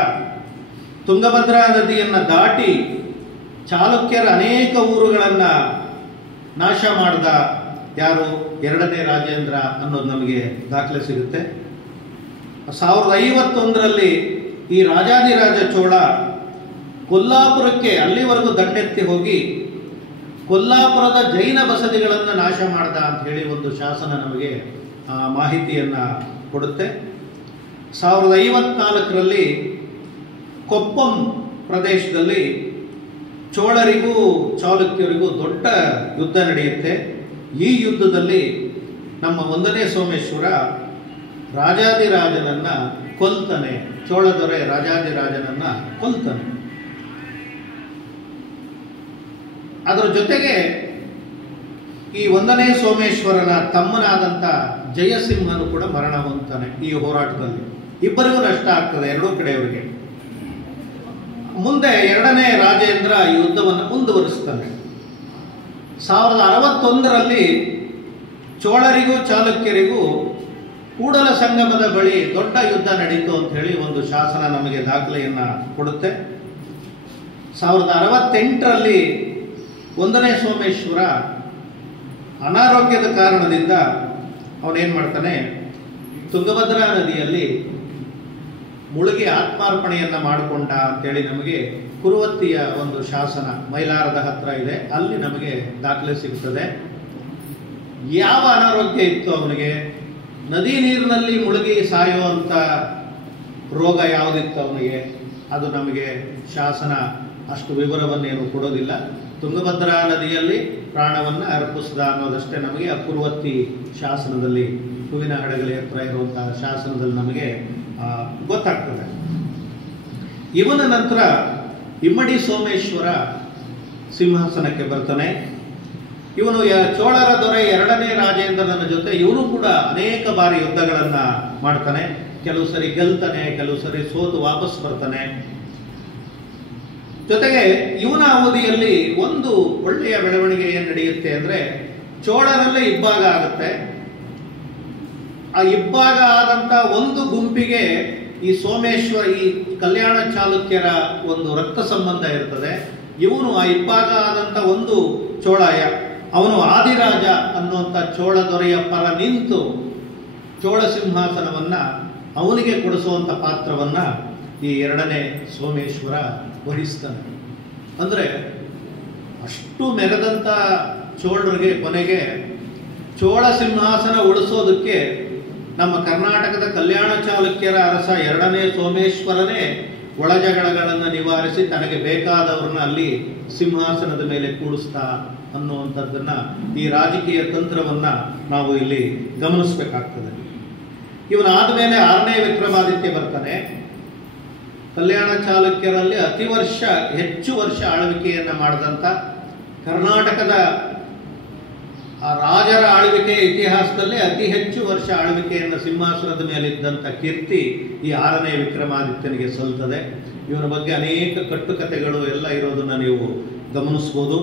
ತುಂಗಭದ್ರಾ ನದಿಯನ್ನು ದಾಟಿ ಚಾಲುಕ್ಯರ ಅನೇಕ ಊರುಗಳನ್ನು ನಾಶ ಮಾಡಿದ ಯಾರು? 2ನೇ ರಾಜೇಂದ್ರ ಅನ್ನೋದು ನಮಗೆ ದಾಖಲೆ ಸಿಗುತ್ತೆ. 1051ರಲ್ಲಿ ಈ ರಾಜಾದಿರಾಜ ಚೋಳ ಕೊಲ್ಲಾಪುರಕ್ಕೆ ಅಲ್ಲಿವರೆಗೂ ದಂಡೆತ್ತಿ ಹೋಗಿ ಕೊಲ್ಲಾಪುರದ ಜೈನ ಬಸದಿಗಳನ್ನು ನಾಶ ಮಾಡ್ದ ಅಂತ ಹೇಳಿ ಒಂದು ಶಾಸನ ನಮಗೆ ಮಾಹಿತಿಯನ್ನ ಕೊಡುತ್ತೆ. 1054ರಲ್ಲಿ ಕೊಪ್ಪಂ ಪ್ರದೇಶದಲ್ಲಿ ಚೋಳರಿಗೂ ಚಾಲುಕ್ಯರಿಗೂ ದೊಡ್ಡ ಯುದ್ಧ ನಡೆಯುತ್ತೆ. ಈ ಯುದ್ಧದಲ್ಲಿ ನಮ್ಮ 1ನೇ ಸೋಮೇಶ್ವರ ರಾಜಾದಿರಾಜನನ್ನ ಕೊಲ್ತಾನೆ. ಚೋಳ ದೊರೆ ರಾಜಾದಿರಾಜನನ್ನ ಕೊಲ್ತಾನೆ. ಅದರ ಜೊತೆಗೆ ಈ 1ನೇ ಸೋಮೇಶ್ವರನ ತಮ್ಮನಾದಂಥ ಜಯಸಿಂಹನು ಕೂಡ ಮರಣ ಹೊಂದ್ತಾನೆ ಈ ಹೋರಾಟದಲ್ಲಿ. ಇಬ್ಬರಿಗೂ ನಷ್ಟ ಆಗ್ತದೆ ಎರಡೂ ಕಡೆಯವರಿಗೆ. ಮುಂದೆ 2ನೇ ರಾಜೇಂದ್ರ ಈ ಯುದ್ಧವನ್ನು ಮುಂದುವರಿಸ್ತಾನೆ. 1061ರಲ್ಲಿ ಚೋಳರಿಗೂ ಚಾಲುಕ್ಯರಿಗೂ ಕೂಡಲ ಸಂಗಮದ ಬಳಿ ದೊಡ್ಡ ಯುದ್ಧ ನಡೀತು ಅಂತ ಹೇಳಿ ಒಂದು ಶಾಸನ ನಮಗೆ ದಾಖಲೆಯನ್ನ ಕೊಡುತ್ತೆ. 1068ರಲ್ಲಿ 1ನೇ ಸೋಮೇಶ್ವರ ಅನಾರೋಗ್ಯದ ಕಾರಣದಿಂದ ಅವನೇನ್ ಮಾಡ್ತಾನೆ, ತುಂಗಭದ್ರಾ ನದಿಯಲ್ಲಿ ಮುಳುಗಿ ಆತ್ಮಾರ್ಪಣೆಯನ್ನ ಮಾಡಿಕೊಂಡ ಅಂತೇಳಿ ನಮಗೆ ಕುರುವತ್ತಿಯ ಒಂದು ಶಾಸನ ಮೈಲಾರದ ಹತ್ರ ಇದೆ, ಅಲ್ಲಿ ನಮಗೆ ದಾಖಲೆ ಸಿಗ್ತದೆ. ಯಾವ ಅನಾರೋಗ್ಯ ಇತ್ತು ಅವನಿಗೆ, ನದಿ ನೀರಿನಲ್ಲಿ ಮುಳುಗಿ ಸಾಯುವಂತ ರೋಗ ಯಾವುದಿತ್ತು ಅವನಿಗೆ, ಅದು ನಮಗೆ ಶಾಸನ ಅಷ್ಟು ವಿವರವನ್ನೇನು ಕೊಡೋದಿಲ್ಲ. ತುಂಗಭದ್ರಾ ನದಿಯಲ್ಲಿ ಪ್ರಾಣವನ್ನ ಅರ್ಪಿಸಿದ ಅನ್ನೋದಷ್ಟೇ ನಮಗೆ ಆ ಕುರುವತ್ತಿ ಶಾಸನದಲ್ಲಿ, ಹೂವಿನ ಹಡಗಲಿ ಹತ್ರ ಇರುವಂತಹ ಶಾಸನದಲ್ಲಿ ನಮಗೆ ಗೊತ್ತಾಗ್ತದೆ. ಇವನ ನಂತರ ಇಮ್ಮಡಿ ಸೋಮೇಶ್ವರ ಸಿಂಹಾಸನಕ್ಕೆ ಬರ್ತಾನೆ. ಇವನು ಚೋಳರ ದೊರೆ 2ನೇ ರಾಜೇಂದ್ರನ ಜೊತೆ ಇವನು ಕೂಡ ಅನೇಕ ಬಾರಿ ಯುದ್ಧಗಳನ್ನ ಮಾಡ್ತಾನೆ. ಕೆಲವು ಸರಿ ಗೆಲ್ತಾನೆ, ಕೆಲವು ಸರಿ ಸೋತು ವಾಪಸ್ ಬರ್ತಾನೆ. ಜೊತೆಗೆ ಇವನ ಅವಧಿಯಲ್ಲಿ ಒಂದು ಒಳ್ಳೆಯ ಬೆಳವಣಿಗೆ ಏನ್ ನಡೆಯುತ್ತೆ ಅಂದ್ರೆ, ಚೋಳರಲ್ಲೇ ಇಬ್ಬಾಗ ಆಗುತ್ತೆ. ಆ ಇಬ್ಬಾಗ ಆದಂತ ಒಂದು ಗುಂಪಿಗೆ ಈ ಸೋಮೇಶ್ವರ, ಈ ಕಲ್ಯಾಣ ಚಾಲುಕ್ಯರ ಒಂದು ರಕ್ತ ಸಂಬಂಧ ಇರ್ತದೆ. ಇವನು ಆ ಇಬ್ಬಾಗ ಆದಂತ ಒಂದು ಚೋಳಾಯ, ಅವನು ಆದಿರಾಜ ಅನ್ನುವಂಥ ಚೋಳ ದೊರೆಯ ಪರ ನಿಂತು ಚೋಳ ಸಿಂಹಾಸನವನ್ನ ಅವನಿಗೆ ಕೊಡಿಸುವಂತ ಪಾತ್ರವನ್ನ ಈ 2ನೇ ಸೋಮೇಶ್ವರ ವಹಿಸ್ತಾನೆ. ಅಂದ್ರೆ ಅಷ್ಟು ಮೆರೆದಂತ ಚೋಳರಿಗೆ ಕೊನೆಗೆ ಚೋಳ ಸಿಂಹಾಸನ ಉಳಿಸೋದಕ್ಕೆ ನಮ್ಮ ಕರ್ನಾಟಕದ ಕಲ್ಯಾಣ ಚಾಲುಕ್ಯರ ಅರಸ 2ನೇ ಸೋಮೇಶ್ವರನೇ ಒಳಜಗಳಗಳನ್ನು ನಿವಾರಿಸಿ ತನಗೆ ಬೇಕಾದವ್ರನ್ನ ಅಲ್ಲಿ ಸಿಂಹಾಸನದ ಮೇಲೆ ಕೂಡಿಸ್ತಾ ಅನ್ನುವಂಥದ್ದನ್ನ, ಈ ರಾಜಕೀಯ ತಂತ್ರವನ್ನ ನಾವು ಇಲ್ಲಿ ಗಮನಿಸಬೇಕಾಗ್ತದೆ. ಇವನಾದ್ಮೇಲೆ 6ನೇ ವಿಕ್ರಮಾದಿತ್ಯ ಬರ್ತಾನೆ. ಕಲ್ಯಾಣ ಚಾಲುಕ್ಯರಲ್ಲಿ ಹೆಚ್ಚು ವರ್ಷ ಆಳ್ವಿಕೆಯನ್ನ ಮಾಡಿದಂತ, ಕರ್ನಾಟಕದ ರಾಜರ ಆಳ್ವಿಕೆಯ ಇತಿಹಾಸದಲ್ಲಿ ಅತಿ ಹೆಚ್ಚು ವರ್ಷ ಆಳ್ವಿಕೆಯನ್ನು ಸಿಂಹಾಸನದ ಮೇಲಿದ್ದಂಥ ಕೀರ್ತಿ ಈ 6ನೇ ವಿಕ್ರಮಾದಿತ್ಯನಿಗೆ ಸಲ್ತದೆ. ಇವನ ಬಗ್ಗೆ ಅನೇಕ ಕಟ್ಟುಕತೆಗಳು ಎಲ್ಲ ಇರೋದನ್ನ ನೀವು ಗಮನಿಸ್ಬೋದು.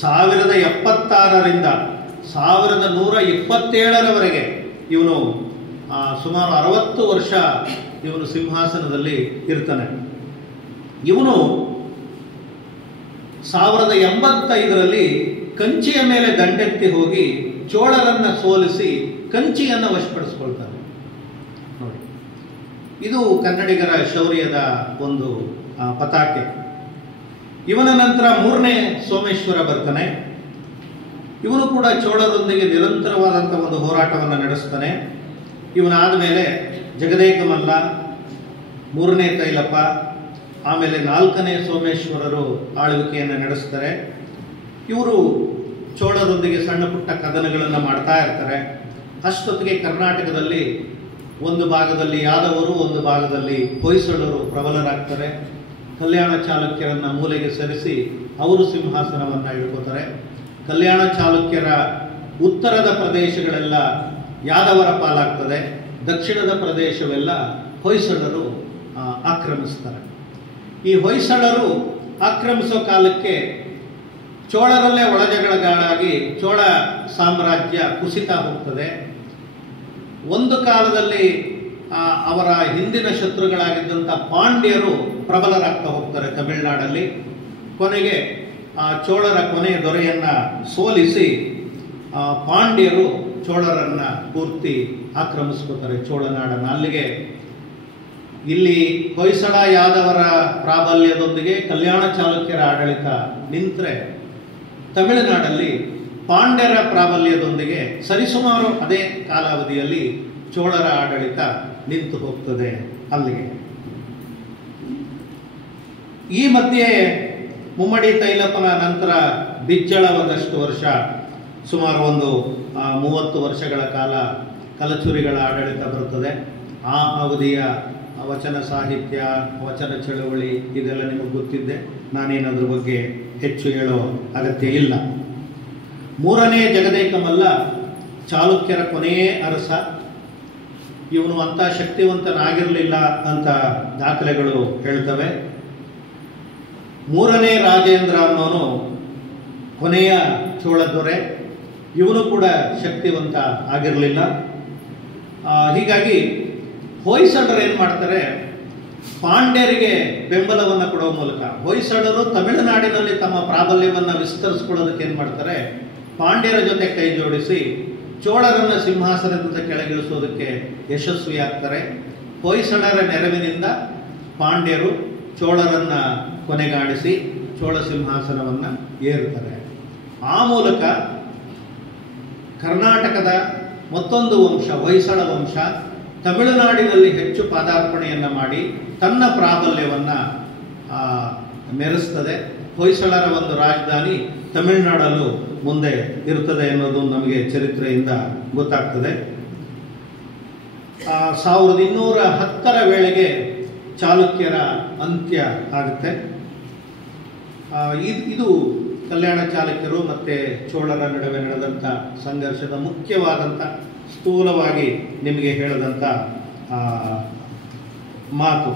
1076ರಿಂದ 1127ರವರೆಗೆ ಇವನು ಸುಮಾರು 60 ವರ್ಷ ಇವನು ಸಿಂಹಾಸನದಲ್ಲಿ ಇರ್ತಾನೆ. ಇವನು 1085ರಲ್ಲಿ ಕಂಚಿಯ ಮೇಲೆ ದಂಡೆತ್ತಿ ಹೋಗಿ ಚೋಳರನ್ನ ಸೋಲಿಸಿ ಕಂಚಿಯನ್ನು ವಶಪಡಿಸಿಕೊಳ್ತಾನೆ. ನೋಡಿ, ಇದು ಕನ್ನಡಿಗರ ಶೌರ್ಯದ ಒಂದು ಪತಾಕೆ. ಇವನ ನಂತರ 3ನೇ ಸೋಮೇಶ್ವರ ಬರ್ತಾನೆ. ಇವನು ಕೂಡ ಚೋಳರೊಂದಿಗೆ ನಿರಂತರವಾದಂತಹ ಒಂದು ಹೋರಾಟವನ್ನು ನಡೆಸ್ತಾನೆ. ಇವನಾದ ಮೇಲೆ ಜಗದೇಕ ಮಲ್ಲ, 3ನೇ ತೈಲಪ್ಪ, ಆಮೇಲೆ 4ನೇ ಸೋಮೇಶ್ವರರು ಆಳ್ವಿಕೆಯನ್ನು ನಡೆಸ್ತಾರೆ. ಇವರು ಚೋಳರೊಂದಿಗೆ ಸಣ್ಣ ಪುಟ್ಟ ಕದನಗಳನ್ನು ಮಾಡ್ತಾ ಇರ್ತಾರೆ. ಅಷ್ಟೊತ್ತಿಗೆ ಕರ್ನಾಟಕದಲ್ಲಿ ಒಂದು ಭಾಗದಲ್ಲಿ ಯಾದವರು, ಒಂದು ಭಾಗದಲ್ಲಿ ಹೊಯ್ಸಳರು ಪ್ರಬಲರಾಗ್ತಾರೆ. ಕಲ್ಯಾಣ ಚಾಲುಕ್ಯರನ್ನ ಮೂಲೆಗೆ ಸರಿಸಿ ಅವರು ಸಿಂಹಾಸನವನ್ನು ಹಿಡ್ಕೋತಾರೆ. ಕಲ್ಯಾಣ ಚಾಲುಕ್ಯರ ಉತ್ತರದ ಪ್ರದೇಶಗಳೆಲ್ಲ ಯಾದವರ ಪಾಲಾಗ್ತದೆ, ದಕ್ಷಿಣದ ಪ್ರದೇಶವೆಲ್ಲ ಹೊಯ್ಸಳರು ಆಕ್ರಮಿಸ್ತಾರೆ. ಈ ಹೊಯ್ಸಳರು ಆಕ್ರಮಿಸೋ ಕಾಲಕ್ಕೆ ಚೋಳರಲ್ಲೇ ಒಳಜಗಳಗಾಡಾಗಿ ಚೋಳ ಸಾಮ್ರಾಜ್ಯ ಕುಸಿತ ಹೋಗ್ತದೆ. ಒಂದು ಕಾಲದಲ್ಲಿ ಅವರ ಹಿಂದಿನ ಶತ್ರುಗಳಾಗಿದ್ದಂಥ ಪಾಂಡ್ಯರು ಪ್ರಬಲರಾಗ್ತಾ ಹೋಗ್ತಾರೆ ತಮಿಳುನಾಡಲ್ಲಿ. ಕೊನೆಗೆ ಚೋಳರ ಕೊನೆಯ ದೊರೆಯನ್ನ ಸೋಲಿಸಿ ಪಾಂಡ್ಯರು ಚೋಳರನ್ನ ಪೂರ್ತಿ ಆಕ್ರಮಿಸ್ಕೋತಾರೆ ಚೋಳನಾಡನ್ನು. ಅಲ್ಲಿಗೆ ಇಲ್ಲಿ ಹೊಯ್ಸಳ ಯಾದವರ ಪ್ರಾಬಲ್ಯದೊಂದಿಗೆ ಕಲ್ಯಾಣ ಚಾಲುಕ್ಯರ ಆಡಳಿತ ನಿಂತರೆ, ತಮಿಳುನಾಡಲ್ಲಿ ಪಾಂಡ್ಯರ ಪ್ರಾಬಲ್ಯದೊಂದಿಗೆ ಸರಿಸುಮಾರು ಅದೇ ಕಾಲಾವಧಿಯಲ್ಲಿ ಚೋಳರ ಆಡಳಿತ ನಿಂತು ಹೋಗ್ತದೆ ಅಲ್ಲಿಗೆ. ಈ ಮಧ್ಯೆ ಮುಮ್ಮಡಿ ತೈಲಪ್ಪನ ನಂತರ ಬಿಜ್ಜಳ ಒಂದಷ್ಟು ವರ್ಷ, ಸುಮಾರು ಒಂದು 30 ವರ್ಷಗಳ ಕಾಲ ಕಲಚುರಿಗಳ ಆಡಳಿತ ಬರುತ್ತದೆ. ಆ ಅವಧಿಯ ವಚನ ಸಾಹಿತ್ಯ, ವಚನ ಚಳವಳಿ ಇದೆಲ್ಲ ನಿಮಗೆ ಗೊತ್ತಿದ್ದೆ, ನಾನೇನದ್ರ ಬಗ್ಗೆ ಹೆಚ್ಚು ಹೇಳೋ ಅಗತ್ಯ ಇಲ್ಲ. ಮೂರನೇ ಜಗದೇಕ ಮಲ್ಲ ಚಾಲುಕ್ಯರ ಕೊನೆಯೇ ಅರಸ. ಇವನು ಅಂಥ ಶಕ್ತಿವಂತನಾಗಿರಲಿಲ್ಲ ಅಂತ ದಾಖಲೆಗಳು ಹೇಳ್ತವೆ. ಮೂರನೇ ರಾಜೇಂದ್ರ ಅನ್ನೋನು ಕೊನೆಯ ಚೋಳ ದೊರೆ. ಇವನು ಕೂಡ ಶಕ್ತಿವಂತ ಆಗಿರಲಿಲ್ಲ. ಹೀಗಾಗಿ ಹೊಯ್ಸಳರು ಏನು ಮಾಡ್ತಾರೆ, ಪಾಂಡ್ಯರಿಗೆ ಬೆಂಬಲವನ್ನು ಕೊಡುವ ಮೂಲಕ, ಹೊಯ್ಸಳರು ತಮಿಳುನಾಡಿನಲ್ಲಿ ತಮ್ಮ ಪ್ರಾಬಲ್ಯವನ್ನು ವಿಸ್ತರಿಸ್ಕೊಳ್ಳೋದಕ್ಕೆ ಏನು ಮಾಡ್ತಾರೆ, ಪಾಂಡ್ಯರ ಜೊತೆ ಕೈ ಜೋಡಿಸಿ ಚೋಳರನ್ನು ಸಿಂಹಾಸನದಿಂದ ಕೆಳಗಿಳಿಸೋದಕ್ಕೆ ಯಶಸ್ವಿಯಾಗ್ತಾರೆ. ಹೊಯ್ಸಳರ ನೆರವಿನಿಂದ ಪಾಂಡ್ಯರು ಚೋಳರನ್ನು ಕೊನೆಗಾಣಿಸಿ ಚೋಳ ಸಿಂಹಾಸನವನ್ನು ಏರುತ್ತಾರೆ. ಆ ಮೂಲಕ ಕರ್ನಾಟಕದ ಮತ್ತೊಂದು ವಂಶ, ಹೊಯ್ಸಳ ವಂಶ, ತಮಿಳುನಾಡಿನಲ್ಲಿ ಹೆಚ್ಚು ಪಾದಾರ್ಪಣೆಯನ್ನು ಮಾಡಿ ತನ್ನ ಪ್ರಾಬಲ್ಯವನ್ನು ಮೆರೆಸ್ತದೆ. ಹೊಯ್ಸಳರ ಒಂದು ರಾಜಧಾನಿ ತಮಿಳುನಾಡಲ್ಲೂ ಮುಂದೆ ಇರುತ್ತದೆ ಅನ್ನೋದು ನಮಗೆ ಚರಿತ್ರೆಯಿಂದ ಗೊತ್ತಾಗ್ತದೆ. 1210ರ ವೇಳೆಗೆ ಚಾಲುಕ್ಯರ ಅಂತ್ಯ ಆಗುತ್ತೆ. ಇದು ಕಲ್ಯಾಣ ಚಾಲುಕ್ಯರು ಮತ್ತು ಚೋಳರ ನಡುವೆ ನಡೆದಂಥ ಸಂಘರ್ಷದ ಮುಖ್ಯವಾದಂಥ, ಸ್ಥೂಲವಾಗಿ ನಿಮಗೆ ಹೇಳಿದಂಥ ಮಾತು.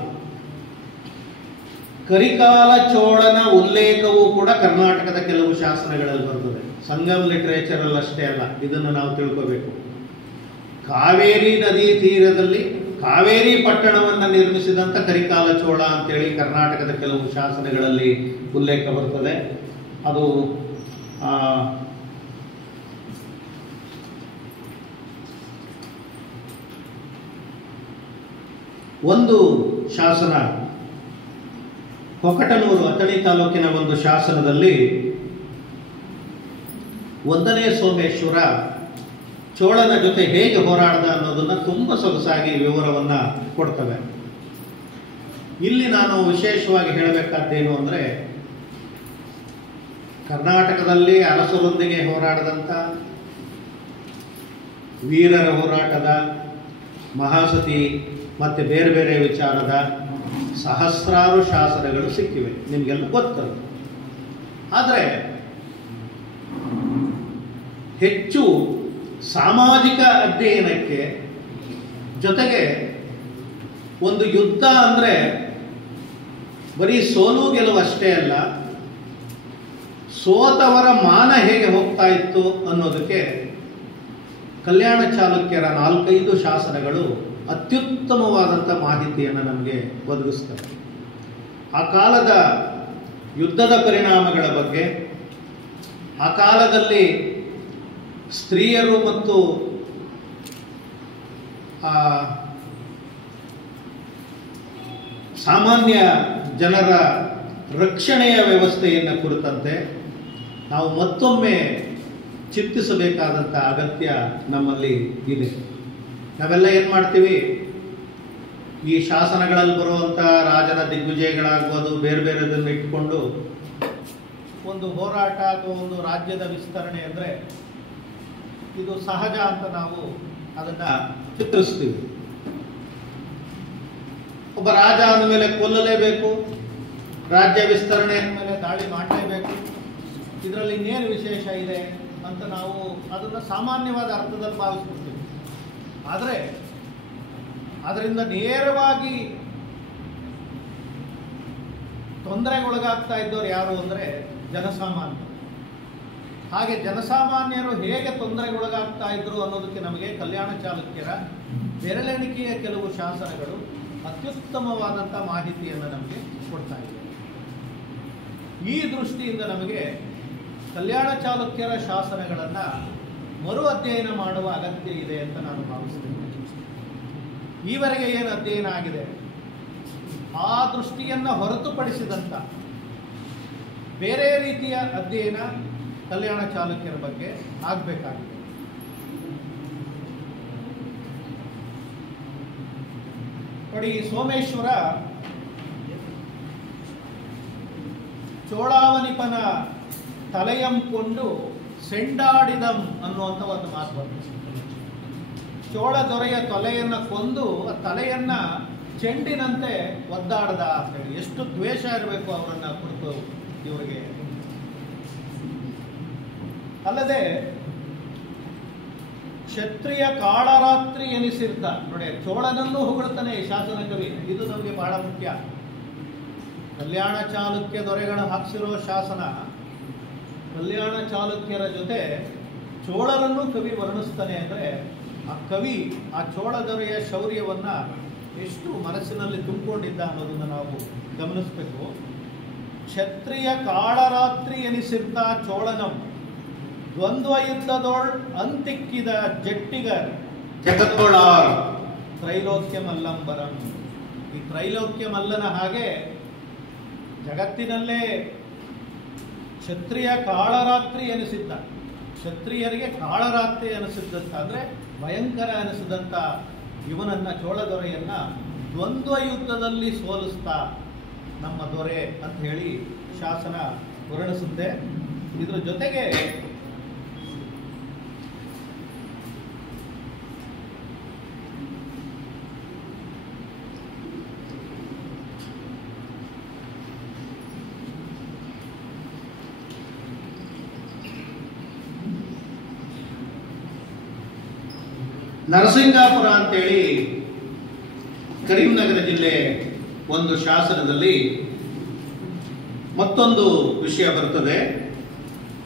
ಕರಿಕಾಲ ಚೋಳನ ಉಲ್ಲೇಖವೂ ಕೂಡ ಕರ್ನಾಟಕದ ಕೆಲವು ಶಾಸನಗಳಲ್ಲಿ ಬರ್ತದೆ. ಸಂಗಮ್ ಲಿಟರೇಚರಲ್ಲಿ ಅಷ್ಟೇ ಅಲ್ಲ, ಇದನ್ನು ನಾವು ತಿಳ್ಕೋಬೇಕು. ಕಾವೇರಿ ನದಿ ತೀರದಲ್ಲಿ ಕಾವೇರಿ ಪಟ್ಟಣವನ್ನು ನಿರ್ಮಿಸಿದಂಥ ಕರಿಕಾಲ ಚೋಳ ಅಂತೇಳಿ ಕರ್ನಾಟಕದ ಕೆಲವು ಶಾಸನಗಳಲ್ಲಿ ಉಲ್ಲೇಖ ಬರ್ತದೆ. ಅದು ಒಂದು ಶಾಸನ, ಕೊಕಟನೂರು ಅಥಣಿ ತಾಲೂಕಿನ ಒಂದು ಶಾಸನದಲ್ಲಿ 1ನೇ ಸೋಮೇಶ್ವರ ಚೋಳನ ಜೊತೆ ಹೇಗೆ ಹೋರಾಡಿದ ಅನ್ನೋದನ್ನು ತುಂಬ ಸೊಗಸಾಗಿ ವಿವರವನ್ನು ಕೊಡ್ತವೆ. ಇಲ್ಲಿ ನಾನು ವಿಶೇಷವಾಗಿ ಹೇಳಬೇಕಾದ್ದೇನು ಅಂದರೆ, ಕರ್ನಾಟಕದಲ್ಲಿ ಅರಸರೊಂದಿಗೆ ಹೋರಾಡಿದಂಥ ವೀರರ ಹೋರಾಟದ, ಮಹಾಸತಿ ಮತ್ತು ಬೇರೆ ಬೇರೆ ವಿಚಾರದ ಸಹಸ್ರಾರು ಶಾಸನಗಳು ಸಿಕ್ಕಿವೆ, ನಿಮಗೆಲ್ಲ ಗೊತ್ತಲ್ಲ. ಆದರೆ ಹೆಚ್ಚು ಸಾಮಾಜಿಕ ಅಧ್ಯಯನಕ್ಕೆ, ಜೊತೆಗೆ ಒಂದು ಯುದ್ಧ ಅಂದರೆ ಬರೀ ಸೋಲು ಗೆಲುವು ಅಷ್ಟೇ ಅಲ್ಲ, ಸೋತವರ ಮಾನ ಹೇಗೆ ಹೋಗ್ತಾ ಇತ್ತು ಅನ್ನೋದಕ್ಕೆ ಕಲ್ಯಾಣ ಚಾಲುಕ್ಯರ 4-5 ಶಾಸನಗಳು ಅತ್ಯುತ್ತಮವಾದಂಥ ಮಾಹಿತಿಯನ್ನು ನಮಗೆ ಒದಗಿಸ್ತವೆ. ಆ ಕಾಲದ ಯುದ್ಧದ ಪರಿಣಾಮಗಳ ಬಗ್ಗೆ, ಆ ಕಾಲದಲ್ಲಿ ಸ್ತ್ರೀಯರು ಮತ್ತು ಸಾಮಾನ್ಯ ಜನರ ರಕ್ಷಣೆಯ ವ್ಯವಸ್ಥೆಯನ್ನು ಕುರಿತಂತೆ ನಾವು ಮತ್ತೊಮ್ಮೆ ಚಿಂತಿಸಬೇಕಾದಂಥ ಅಗತ್ಯ ನಮ್ಮಲ್ಲಿ ಇದೆ. ನಾವೆಲ್ಲ ಏನು ಮಾಡ್ತೀವಿ, ಈ ಶಾಸನಗಳಲ್ಲಿ ಬರುವಂಥ ರಾಜನ ದಿಗ್ವಿಜಯಗಳಾಗ್ಬೋದು, ಬೇರೆ ಬೇರೆದನ್ನು ಇಟ್ಕೊಂಡು ಒಂದು ಹೋರಾಟ ಅಥವಾ ಒಂದು ರಾಜ್ಯದ ವಿಸ್ತರಣೆ ಅಂದರೆ ಇದು ಸಹಜ ಅಂತ ನಾವು ಅದನ್ನು ಚಿತ್ರಿಸ್ತೀವಿ. ಒಬ್ಬ ರಾಜ ಅಂದಮೇಲೆ ಕೊಲ್ಲಲೇಬೇಕು, ರಾಜ್ಯ ವಿಸ್ತರಣೆ ಅಂದಮೇಲೆ ದಾಳಿ ಮಾಡಲೇಬೇಕು, ಇದರಲ್ಲಿ ಇನ್ನೇನು ವಿಶೇಷ ಇದೆ ಅಂತ ನಾವು ಅದನ್ನು ಸಾಮಾನ್ಯವಾದ ಅರ್ಥದಲ್ಲಿ ಭಾವಿಸ್ಬಿಡ್ತೀವಿ. ಆದರೆ ಅದರಿಂದ ನೇರವಾಗಿ ತೊಂದರೆಗೊಳಗಾಗ್ತಾ ಇದ್ದವ್ರು ಯಾರು ಅಂದರೆ ಜನಸಾಮಾನ್ಯರು. ಹಾಗೆ ಜನಸಾಮಾನ್ಯರು ಹೇಗೆ ತೊಂದರೆಗೊಳಗಾಗ್ತಾ ಇದ್ರು ಅನ್ನೋದಕ್ಕೆ ನಮಗೆ ಕಲ್ಯಾಣ ಚಾಲುಕ್ಯರ ಬೆರಳೆಣಿಕೆಯ ಕೆಲವು ಶಾಸನಗಳು ಅತ್ಯುತ್ತಮವಾದಂಥ ಮಾಹಿತಿಯನ್ನು ನಮಗೆ ಕೊಡ್ತಾ ಇದೆ. ಈ ದೃಷ್ಟಿಯಿಂದ ನಮಗೆ ಕಲ್ಯಾಣ ಚಾಲುಕ್ಯರ ಶಾಸನಗಳನ್ನು ಮರು ಅಧ್ಯಯನ ಮಾಡುವ ಅಗತ್ಯ ಇದೆ ಅಂತ ನಾನು ಭಾವಿಸ್ತೇನೆ. ಈವರೆಗೆ ಏನು ಅಧ್ಯಯನ ಆಗಿದೆ ಆ ದೃಷ್ಟಿಯನ್ನು ಹೊರತುಪಡಿಸಿದಂಥ ಬೇರೆ ರೀತಿಯ ಅಧ್ಯಯನ ಕಲ್ಯಾಣ ಚಾಲುಕ್ಯರ ಬಗ್ಗೆ ಆಗಬೇಕಾಗಿದೆ. ನೋಡಿ, ಸೋಮೇಶ್ವರ ಚೋಳಾವನಿಪನ ತಲೆಯಂಕೊಂಡು ಸೆಂಡಾಡಿದಂ ಅನ್ನುವಂಥ ಒಂದು ಮಾತು ಬರ್ತದೆ. ಚೋಳ ದೊರೆಯ ತಲೆಯನ್ನು ಕೊಂದು ಆ ತಲೆಯನ್ನ ಚೆಂಡಿನಂತೆ ಒದ್ದಾಡದ ಅಂತ ಹೇಳಿ. ಎಷ್ಟು ದ್ವೇಷ ಇರಬೇಕು ಅವರನ್ನ ಕುರಿತು ಇವರಿಗೆ. ಅಲ್ಲದೆ ಕ್ಷತ್ರಿಯ ಕಾಳರಾತ್ರಿ ಎನಿಸಿರ್ತ ನೋಡಿ, ಚೋಳನನ್ನು ಹೊಗಳ್ತಾನೆ ಈ ಶಾಸನ ಕವಿ. ಇದು ನಮಗೆ ಬಹಳ ಮುಖ್ಯ. ಕಲ್ಯಾಣ ಚಾಲುಕ್ಯ ದೊರೆಗಳು ಹಾಕ್ಸಿರೋ ಶಾಸನ, ಕಲ್ಯಾಣ ಚಾಲುಕ್ಯರ ಜೊತೆ ಚೋಳರನ್ನು ಕವಿ ವರ್ಣಿಸ್ತಾನೆ. ಅಂದರೆ ಆ ಕವಿ ಆ ಚೋಳ ದೊರೆಯ ಶೌರ್ಯವನ್ನ ಎಷ್ಟು ಮನಸ್ಸಿನಲ್ಲಿ ತುಂಬಿಕೊಂಡಿದ್ದ ಅನ್ನೋದನ್ನು ನಾವು ಗಮನಿಸಬೇಕು. ಕ್ಷತ್ರಿಯ ಕಾಳರಾತ್ರಿ ಎನಿಸಿರ್ತ ಚೋಳನಂ ದ್ವಂದ್ವ ಯುದ್ಧದೊಳ್ ಅಂತಿಕ್ಕಿದ ಜಟ್ಟಿಗರ್ ಜಗತ್ತೋಳಾರ್ ತ್ರೈಲೋಕ್ಯ ಮಲ್ಲಂಬರಂ. ಈ ತ್ರೈಲೋಕ್ಯ ಮಲ್ಲನ ಹಾಗೆ ಜಗತ್ತಿನಲ್ಲೇ ಕ್ಷತ್ರಿಯ ಕಾಳರಾತ್ರಿ ಎನಿಸಿದ್ದ, ಕ್ಷತ್ರಿಯರಿಗೆ ಕಾಳರಾತ್ರಿ ಅನಿಸಿದ್ದಂತ ಅಂದರೆ ಭಯಂಕರ ಅನಿಸಿದಂಥ ಇವನನ್ನ ಚೋಳ ದೊರೆಯನ್ನ ದ್ವಂದ್ವ ಯುದ್ಧದಲ್ಲಿ ಸೋಲಿಸ್ತಾ ನಮ್ಮ ದೊರೆ ಅಂತ ಹೇಳಿ ಶಾಸನ ವರ್ಣಿಸುತ್ತೆ. ಇದರ ಜೊತೆಗೆ ನರಸಿಂಗಾಪುರ ಅಂತೇಳಿ ಕರೀಂನಗರ ಜಿಲ್ಲೆ ಒಂದು ಶಾಸನದಲ್ಲಿ ಮತ್ತೊಂದು ವಿಷಯ ಬರ್ತದೆ.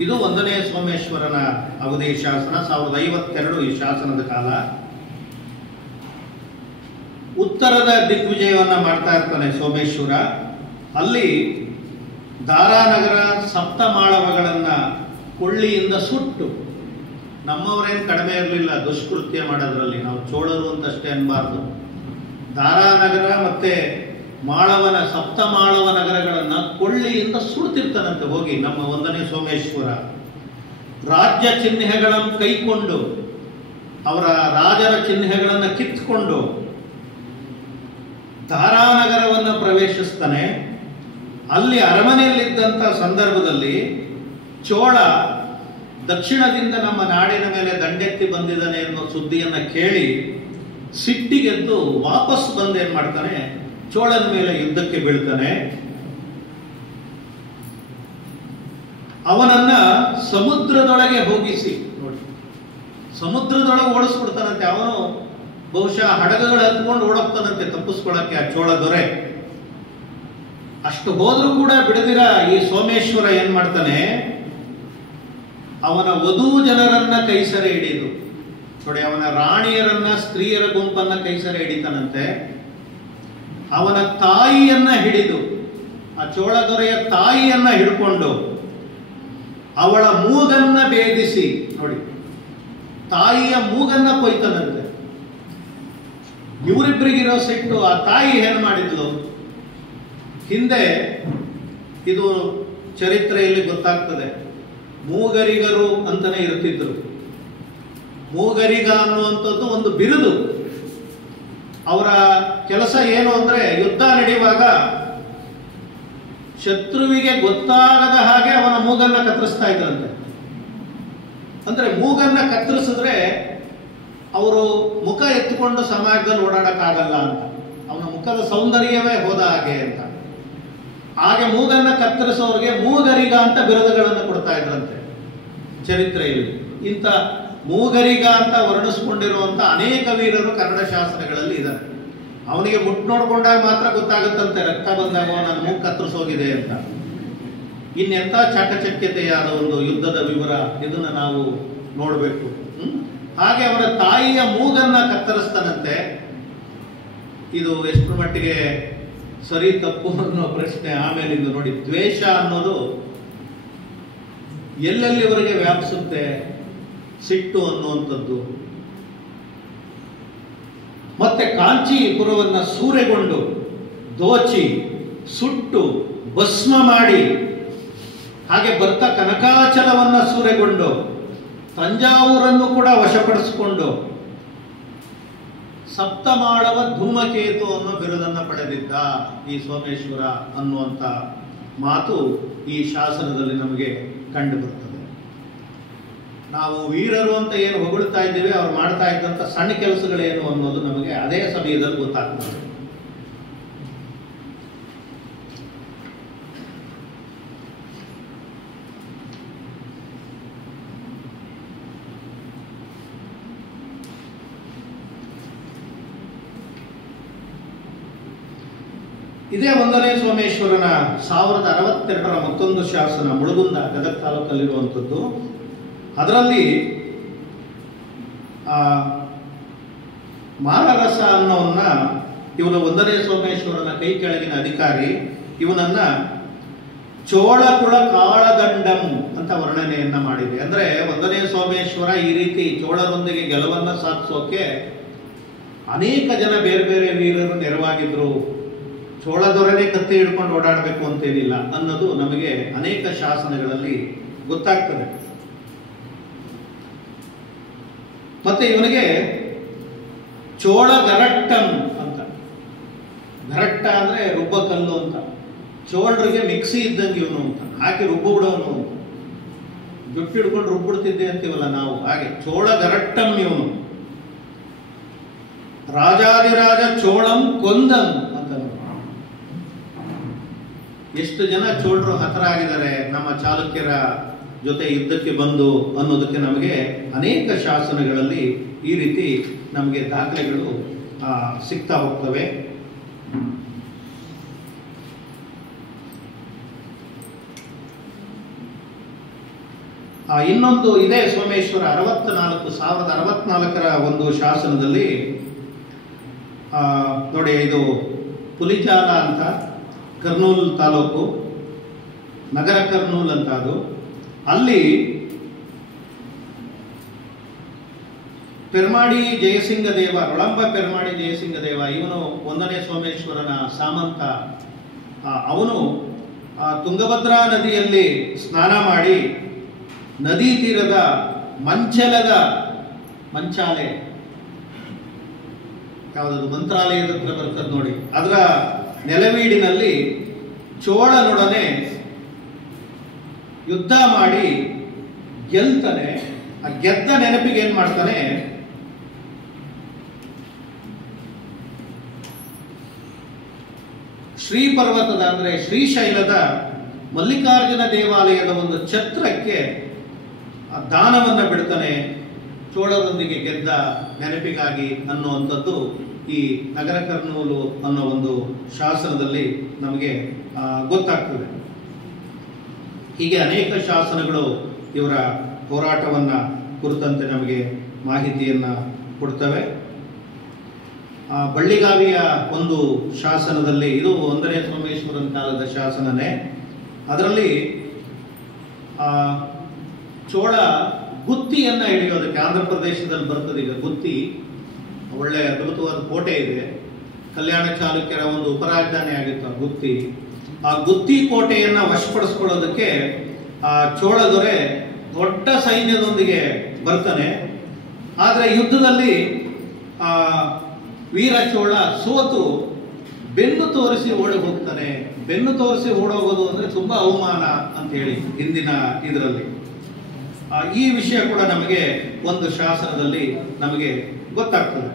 ಇದು 1ನೇ ಸೋಮೇಶ್ವರನ ಅವಧಿ ಶಾಸನ, 1052 ಈ ಶಾಸನದ ಕಾಲ. ಉತ್ತರದ ದಿಗ್ವಿಜಯವನ್ನ ಮಾಡ್ತಾ ಇರ್ತಾನೆ ಸೋಮೇಶ್ವರ. ಅಲ್ಲಿ ದಾರಾನಗರ ಸಪ್ತಮಾಳವಗಳನ್ನ ಕೊಳ್ಳಿಯಿಂದ ಸುಟ್ಟು, ನಮ್ಮವರೇನು ಕಡಿಮೆ ಇರಲಿಲ್ಲ ದುಷ್ಕೃತ್ಯ ಮಾಡೋದ್ರಲ್ಲಿ, ನಾವು ಚೋಳರು ಅಂತಷ್ಟೇ ಅನ್ಬಾರ್ದು. ದಾರಾನಗರ ಮತ್ತೆ ಮಾಳವನ ಸಪ್ತಮಾಳವ ನಗರಗಳನ್ನ ಕೊಳ್ಳಿಯಿಂದ ಸುಡ್ತಿರ್ತಾನಂತೆ ಹೋಗಿ ನಮ್ಮ 1ನೇ ಸೋಮೇಶ್ವರ. ರಾಜ್ಯ ಚಿಹ್ನೆಗಳನ್ನು ಕೈಕೊಂಡು, ಅವರ ರಾಜರ ಚಿಹ್ನೆಗಳನ್ನು ಕಿತ್ಕೊಂಡು ದಾರಾನಗರವನ್ನು ಪ್ರವೇಶಿಸ್ತಾನೆ. ಅಲ್ಲಿ ಅರಮನೆಯಲ್ಲಿದ್ದಂಥ ಸಂದರ್ಭದಲ್ಲಿ ಚೋಳ ದಕ್ಷಿಣದಿಂದ ನಮ್ಮ ನಾಡಿನ ಮೇಲೆ ದಂಡೆತ್ತಿ ಬಂದಿದ್ದಾನೆ ಅನ್ನೋ ಸುದ್ದಿಯನ್ನ ಕೇಳಿ ಸಿಟ್ಟಿಗೆದ್ದು ವಾಪಸ್ ಬಂದು ಏನ್ ಮಾಡ್ತಾನೆ, ಚೋಳನ ಮೇಲೆ ಯುದ್ಧಕ್ಕೆ ಬೀಳ್ತಾನೆ. ಅವನನ್ನ ಸಮುದ್ರದೊಳಗೆ ಹೋಗಿಸಿ, ನೋಡಿ ಸಮುದ್ರದೊಳಗೆ ಓಡಿಸ್ಬಿಡ್ತಾನಂತೆ. ಅವನು ಬಹುಶಃ ಹಡಗುಗಳು ಹತ್ಕೊಂಡು ಓಡೋಗ್ತಾನಂತೆ ತಪ್ಪಿಸ್ಕೊಳಕ್ಕೆ ಆ ಚೋಳ ದೊರೆ. ಅಷ್ಟು ಹೋದ್ರೂ ಕೂಡ ಬಿಡದಿರ ಈ ಸೋಮೇಶ್ವರ ಏನ್ ಮಾಡ್ತಾನೆ, ಅವನ ವಧೂ ಜನರನ್ನ ಕೈಸರೆ ಹಿಡಿದು, ನೋಡಿ ಅವನ ರಾಣಿಯರನ್ನ ಸ್ತ್ರೀಯರ ಗುಂಪನ್ನ ಕೈಸರೆ ಹಿಡಿತಾನಂತೆ. ಅವನ ತಾಯಿಯನ್ನ ಹಿಡಿದು, ಆ ಚೋಳ ದೊರೆಯ ತಾಯಿಯನ್ನ ಹಿಡ್ಕೊಂಡು ಅವಳ ಮೂಗನ್ನ ಭೇದಿಸಿ, ನೋಡಿ ತಾಯಿಯ ಮೂಗನ್ನ ಕೊಯ್ತಾನಂತೆ. ಇವರಿಬ್ಬರಿಗಿರೋ ಸಿಟ್ಟು ಆ ತಾಯಿ ಏನ್ ಮಾಡಿದ್ಲು, ಹಿಂದೆ ಇದು ಚರಿತ್ರೆಯಲ್ಲಿ ಗೊತ್ತಾಗ್ತದೆ, ಮೂಗರಿಗರು ಅಂತಾನೆ ಇರ್ತಿದ್ರು. ಮೂಗರಿಗ ಅನ್ನುವಂಥದ್ದು ಒಂದು ಬಿರುದು. ಅವರ ಕೆಲಸ ಏನು ಅಂದ್ರೆ ಯುದ್ಧ ನಡೆಯುವಾಗ ಶತ್ರುವಿಗೆ ಗೊತ್ತಾಗದ ಹಾಗೆ ಅವನ ಮೂಗನ್ನ ಕತ್ತರಿಸ್ತಾ ಇದ್ರಂತೆ. ಅಂದ್ರೆ ಮೂಗನ್ನ ಕತ್ತರಿಸಿದ್ರೆ ಅವರು ಮುಖ ಎತ್ತುಕೊಂಡು ಸಮಾಜದಲ್ಲಿ ಓಡಾಡಕ್ಕಾಗಲ್ಲ ಅಂತ, ಅವನ ಮುಖದ ಸೌಂದರ್ಯವೇ ಹೋದ ಹಾಗೆ ಅಂತ. ಹಾಗೆ ಮೂಗನ್ನ ಕತ್ತರಿಸೋರಿಗೆ ಮೂಗರಿಗ ಅಂತ ಬಿರುದುಗಳನ್ನು ಕೊಡ್ತಾ ಇದ್ರಂತೆ ಚರಿತ್ರೆಯಲ್ಲಿ. ಇಂಥ ಮೂಗರಿಗ ಅಂತ ವರ್ಣಿಸ್ಕೊಂಡಿರುವಂತ ಅನೇಕ ವೀರರು ಕನ್ನಡ ಶಾಸನಗಳಲ್ಲಿ ಇದ್ದಾರೆ. ಅವನಿಗೆ ಮುಟ್ಟು ನೋಡ್ಕೊಂಡಾಗ ಮಾತ್ರ ಗೊತ್ತಾಗುತ್ತಂತೆ, ರಕ್ತ ಬಂದಾಗ ನನ್ನ ಮೂಗು ಕತ್ತರಿಸೋಗಿದೆ ಅಂತ. ಇನ್ನೆಂಥ ಚಾಕಚಕ್ಯತೆಯಾದ ಒಂದು ಯುದ್ಧದ ವಿವರ, ಇದನ್ನ ನಾವು ನೋಡಬೇಕು. ಹಾಗೆ ಅವರ ತಾಯಿಯ ಮೂಗನ್ನ ಕತ್ತರಿಸ್ತಾನಂತೆ. ಇದು ಎಷ್ಟು ಮಟ್ಟಿಗೆ ಸರಿ ತಪ್ಪು ಅನ್ನೋ ಪ್ರಶ್ನೆ ಆಮೇಲಿಂದ ನೋಡಿ. ದ್ವೇಷ ಅನ್ನೋದು ಎಲ್ಲೆಲ್ಲಿವರೆಗೆ ವ್ಯಾಪಿಸುತ್ತೆ, ಸಿಟ್ಟು ಅನ್ನುವಂಥದ್ದು. ಮತ್ತೆ ಕಾಂಚೀಪುರವನ್ನ ಸೂರೆಗೊಂಡು ದೋಚಿ ಸುಟ್ಟು ಭಸ್ಮ ಮಾಡಿ, ಹಾಗೆ ಬರ್ತ ಕನಕಾಚಲವನ್ನ ಸೂರೆಗೊಂಡು ತಂಜಾವೂರನ್ನು ಕೂಡ ವಶಪಡಿಸಿಕೊಂಡು ಸಪ್ತಮಾಳವ ಧೂಮಕೇತು ಅನ್ನೋ ಬಿರುದನ್ನ ಪಡೆದಿದ್ದ ಈ ಸೋಮೇಶ್ವರ ಅನ್ನುವಂಥ ಮಾತು ಈ ಶಾಸನದಲ್ಲಿ ನಮಗೆ ಕಂಡು ಬರ್ತದೆ. ನಾವು ವೀರರು ಅಂತ ಏನು ಹೊಗಳ್ತಾ ಇದ್ದೀವಿ, ಅವ್ರು ಮಾಡ್ತಾ ಇದ್ದಂಥ ಸಣ್ಣ ಕೆಲಸಗಳೇನು ಅನ್ನೋದು ನಮಗೆ ಅದೇ ಸಮಯದಲ್ಲಿ ಗೊತ್ತಾಗ್ತದೆ. ಇದೇ 1ನೇ ಸೋಮೇಶ್ವರನ 1062ರ ಮತ್ತೊಂದು ಶಾಸನ ಮುಳಗುಂದ ಗದಗ ತಾಲೂಕಲ್ಲಿರುವಂಥದ್ದು. ಅದರಲ್ಲಿ ಮಾರರಸ ಅನ್ನೋವನ್ನ ಇವನು 1ನೇ ಸೋಮೇಶ್ವರನ ಕೈ ಕೆಳಗಿನ ಅಧಿಕಾರಿ. ಇವನನ್ನ ಚೋಳಕುಳ ಕಾಳದಂಡಂ ಅಂತ ವರ್ಣನೆಯನ್ನ ಮಾಡಿದೆ. ಅಂದ್ರೆ 1ನೇ ಸೋಮೇಶ್ವರ ಈ ರೀತಿ ಚೋಳರೊಂದಿಗೆ ಗೆಲುವನ್ನ ಸಾಧಿಸೋಕೆ ಅನೇಕ ಜನ ಬೇರೆ ಬೇರೆ ವೀರರು ನೆರವಾಗಿದ್ರು. ಚೋಳದೊರೆನೇ ಕತ್ತಿ ಹಿಡ್ಕೊಂಡು ಓಡಾಡಬೇಕು ಅಂತೇನಿಲ್ಲ ಅನ್ನೋದು ನಮಗೆ ಅನೇಕ ಶಾಸನಗಳಲ್ಲಿ ಗೊತ್ತಾಗ್ತದೆ. ಮತ್ತೆ ಇವನಿಗೆ ಚೋಳ ಗರಟ್ಟಂ ಅಂತ, ಗರಟ್ಟ ಅಂದ್ರೆ ರುಬ್ಬಕಲ್ಲು ಅಂತ, ಚೋಳರಿಗೆ ಮಿಕ್ಸಿ ಇದ್ದಂಗೆ ಇವನು ಅಂತ, ಹಾಕಿ ರುಬ್ಬು ಬಿಡೋನು ಅಂತ, ಜುಟ್ಟು ಹಿಡ್ಕೊಂಡು ರುಬ್ಬಿಡ್ತಿದ್ದೆ ಅಂತೀವಲ್ಲ ನಾವು, ಹಾಗೆ ಚೋಳ ಗರಟ್ಟಂ ಇವನು. ರಾಜಾದಿರಾಜ ಚೋಳಂ ಕೊಂದಂ ಅಂತ. ಎಷ್ಟು ಜನ ಚೋಳರು ಹತರ ಆಗಿದ್ದಾರೆ ನಮ್ಮ ಚಾಲುಕ್ಯರ ಜೊತೆ ಯುದ್ಧಕ್ಕೆ ಬಂದು ಅನ್ನೋದಕ್ಕೆ ನಮಗೆ ಅನೇಕ ಶಾಸನಗಳಲ್ಲಿ ಈ ರೀತಿ ನಮಗೆ ದಾಖಲೆಗಳು ಸಿಗ್ತಾ ಹೋಗ್ತವೆ. ಇನ್ನೊಂದು ಇದೇ ಸೋಮೇಶ್ವರ 1064ರ ಒಂದು ಶಾಸನದಲ್ಲಿ ನೋಡಿ, ಇದು ಪುಲಿಚಾಲ ಅಂತ, ಕರ್ನೂಲ್ ತಾಲೂಕು, ನಗರ ಕರ್ನೂಲ್ ಅಂತ ಅದು. ಅಲ್ಲಿ ಪೆರ್ಮಾಡಿ ಜಯಸಿಂಗದೇವ, ರೊಳಂಬ ಪೆರ್ಮಾಡಿ ಜಯಸಿಂಗದೇವ, ಇವನು 1ನೇ ಸೋಮೇಶ್ವರನ ಸಾಮಂತ. ಅವನು ತುಂಗಭದ್ರಾ ನದಿಯಲ್ಲಿ ಸ್ನಾನ ಮಾಡಿ ನದಿ ತೀರದ ಮಂಚಾಲೆ ಯಾವುದದು ಮಂತ್ರಾಲಯದ ಹತ್ರ ಬರ್ತದೆ ನೋಡಿ, ಅದರ ನೆಲವೀಡಿನಲ್ಲಿ ಚೋಳನೊಡನೆ ಯುದ್ಧ ಮಾಡಿ ಗೆಲ್ತಾನೆ. ಆ ಗೆದ್ದ ನೆನಪಿಗೆ ಏನ್ ಮಾಡ್ತಾನೆ, ಶ್ರೀ ಪರ್ವತದ ಅಂದ್ರೆ ಶ್ರೀಶೈಲದ ಮಲ್ಲಿಕಾರ್ಜುನ ದೇವಾಲಯದ ಒಂದು ಛತ್ರಕ್ಕೆ ದಾನವನ್ನ ಬಿಡ್ತಾನೆ, ಚೋಳರೊಂದಿಗೆ ಗೆದ್ದ ನೆನಪಿಗಾಗಿ ಅನ್ನುವಂಥದ್ದು ಈ ನಗರ ಕರ್ನೂಲು ಅನ್ನೋ ಒಂದು ಶಾಸನದಲ್ಲಿ ನಮಗೆ ಗೊತ್ತಾಗ್ತದೆ. ಹೀಗೆ ಅನೇಕ ಶಾಸನಗಳು ಇವರ ಹೋರಾಟವನ್ನ ಕುರಿತಂತೆ ನಮಗೆ ಮಾಹಿತಿಯನ್ನ ಕೊಡ್ತವೆ. ಬಳ್ಳಿಗಾವಿಯ ಒಂದು ಶಾಸನದಲ್ಲಿ, ಇದು 1ನೇ ಸೋಮೇಶ್ವರನ ಕಾಲದ ಶಾಸನನೇ, ಅದರಲ್ಲಿ ಚೋಳ ಗುತ್ತಿಯನ್ನ ಹಿಡಿಯೋದಕ್ಕೆ, ಆಂಧ್ರ ಪ್ರದೇಶದಲ್ಲಿ ಬರ್ತದೆ ಈಗ ಗುತ್ತಿ, ಒಳ್ಳೆ ಅದ್ಭುತವಾದ ಕೋಟೆ ಇದೆ, ಕಲ್ಯಾಣ ಚಾಲುಕ್ಯರ ಒಂದು ಉಪರಾಜಧಾನಿ ಆಗಿತ್ತು ಆ ಗುತ್ತಿ. ಆ ಗುತ್ತಿ ಕೋಟೆಯನ್ನ ವಶಪಡಿಸ್ಕೊಳ್ಳೋದಕ್ಕೆ ಚೋಳ ದೊರೆ ದೊಡ್ಡ ಸೈನ್ಯದೊಂದಿಗೆ ಬರ್ತಾನೆ. ಆದರೆ ಯುದ್ಧದಲ್ಲಿ ವೀರ ಚೋಳ ಸೋತು ಬೆನ್ನು ತೋರಿಸಿ ಓಡಿ ಹೋಗ್ತಾನೆ. ಬೆನ್ನು ತೋರಿಸಿ ಓಡೋಗೋದು ಅಂದ್ರೆ ತುಂಬಾ ಅವಮಾನ ಅಂತ ಹೇಳಿ ಹಿಂದಿನ ಇದರಲ್ಲಿ ಈ ವಿಷಯ ಕೂಡ ನಮಗೆ ಒಂದು ಶಾಸನದಲ್ಲಿ ನಮಗೆ ಗೊತ್ತಾಗ್ತದೆ.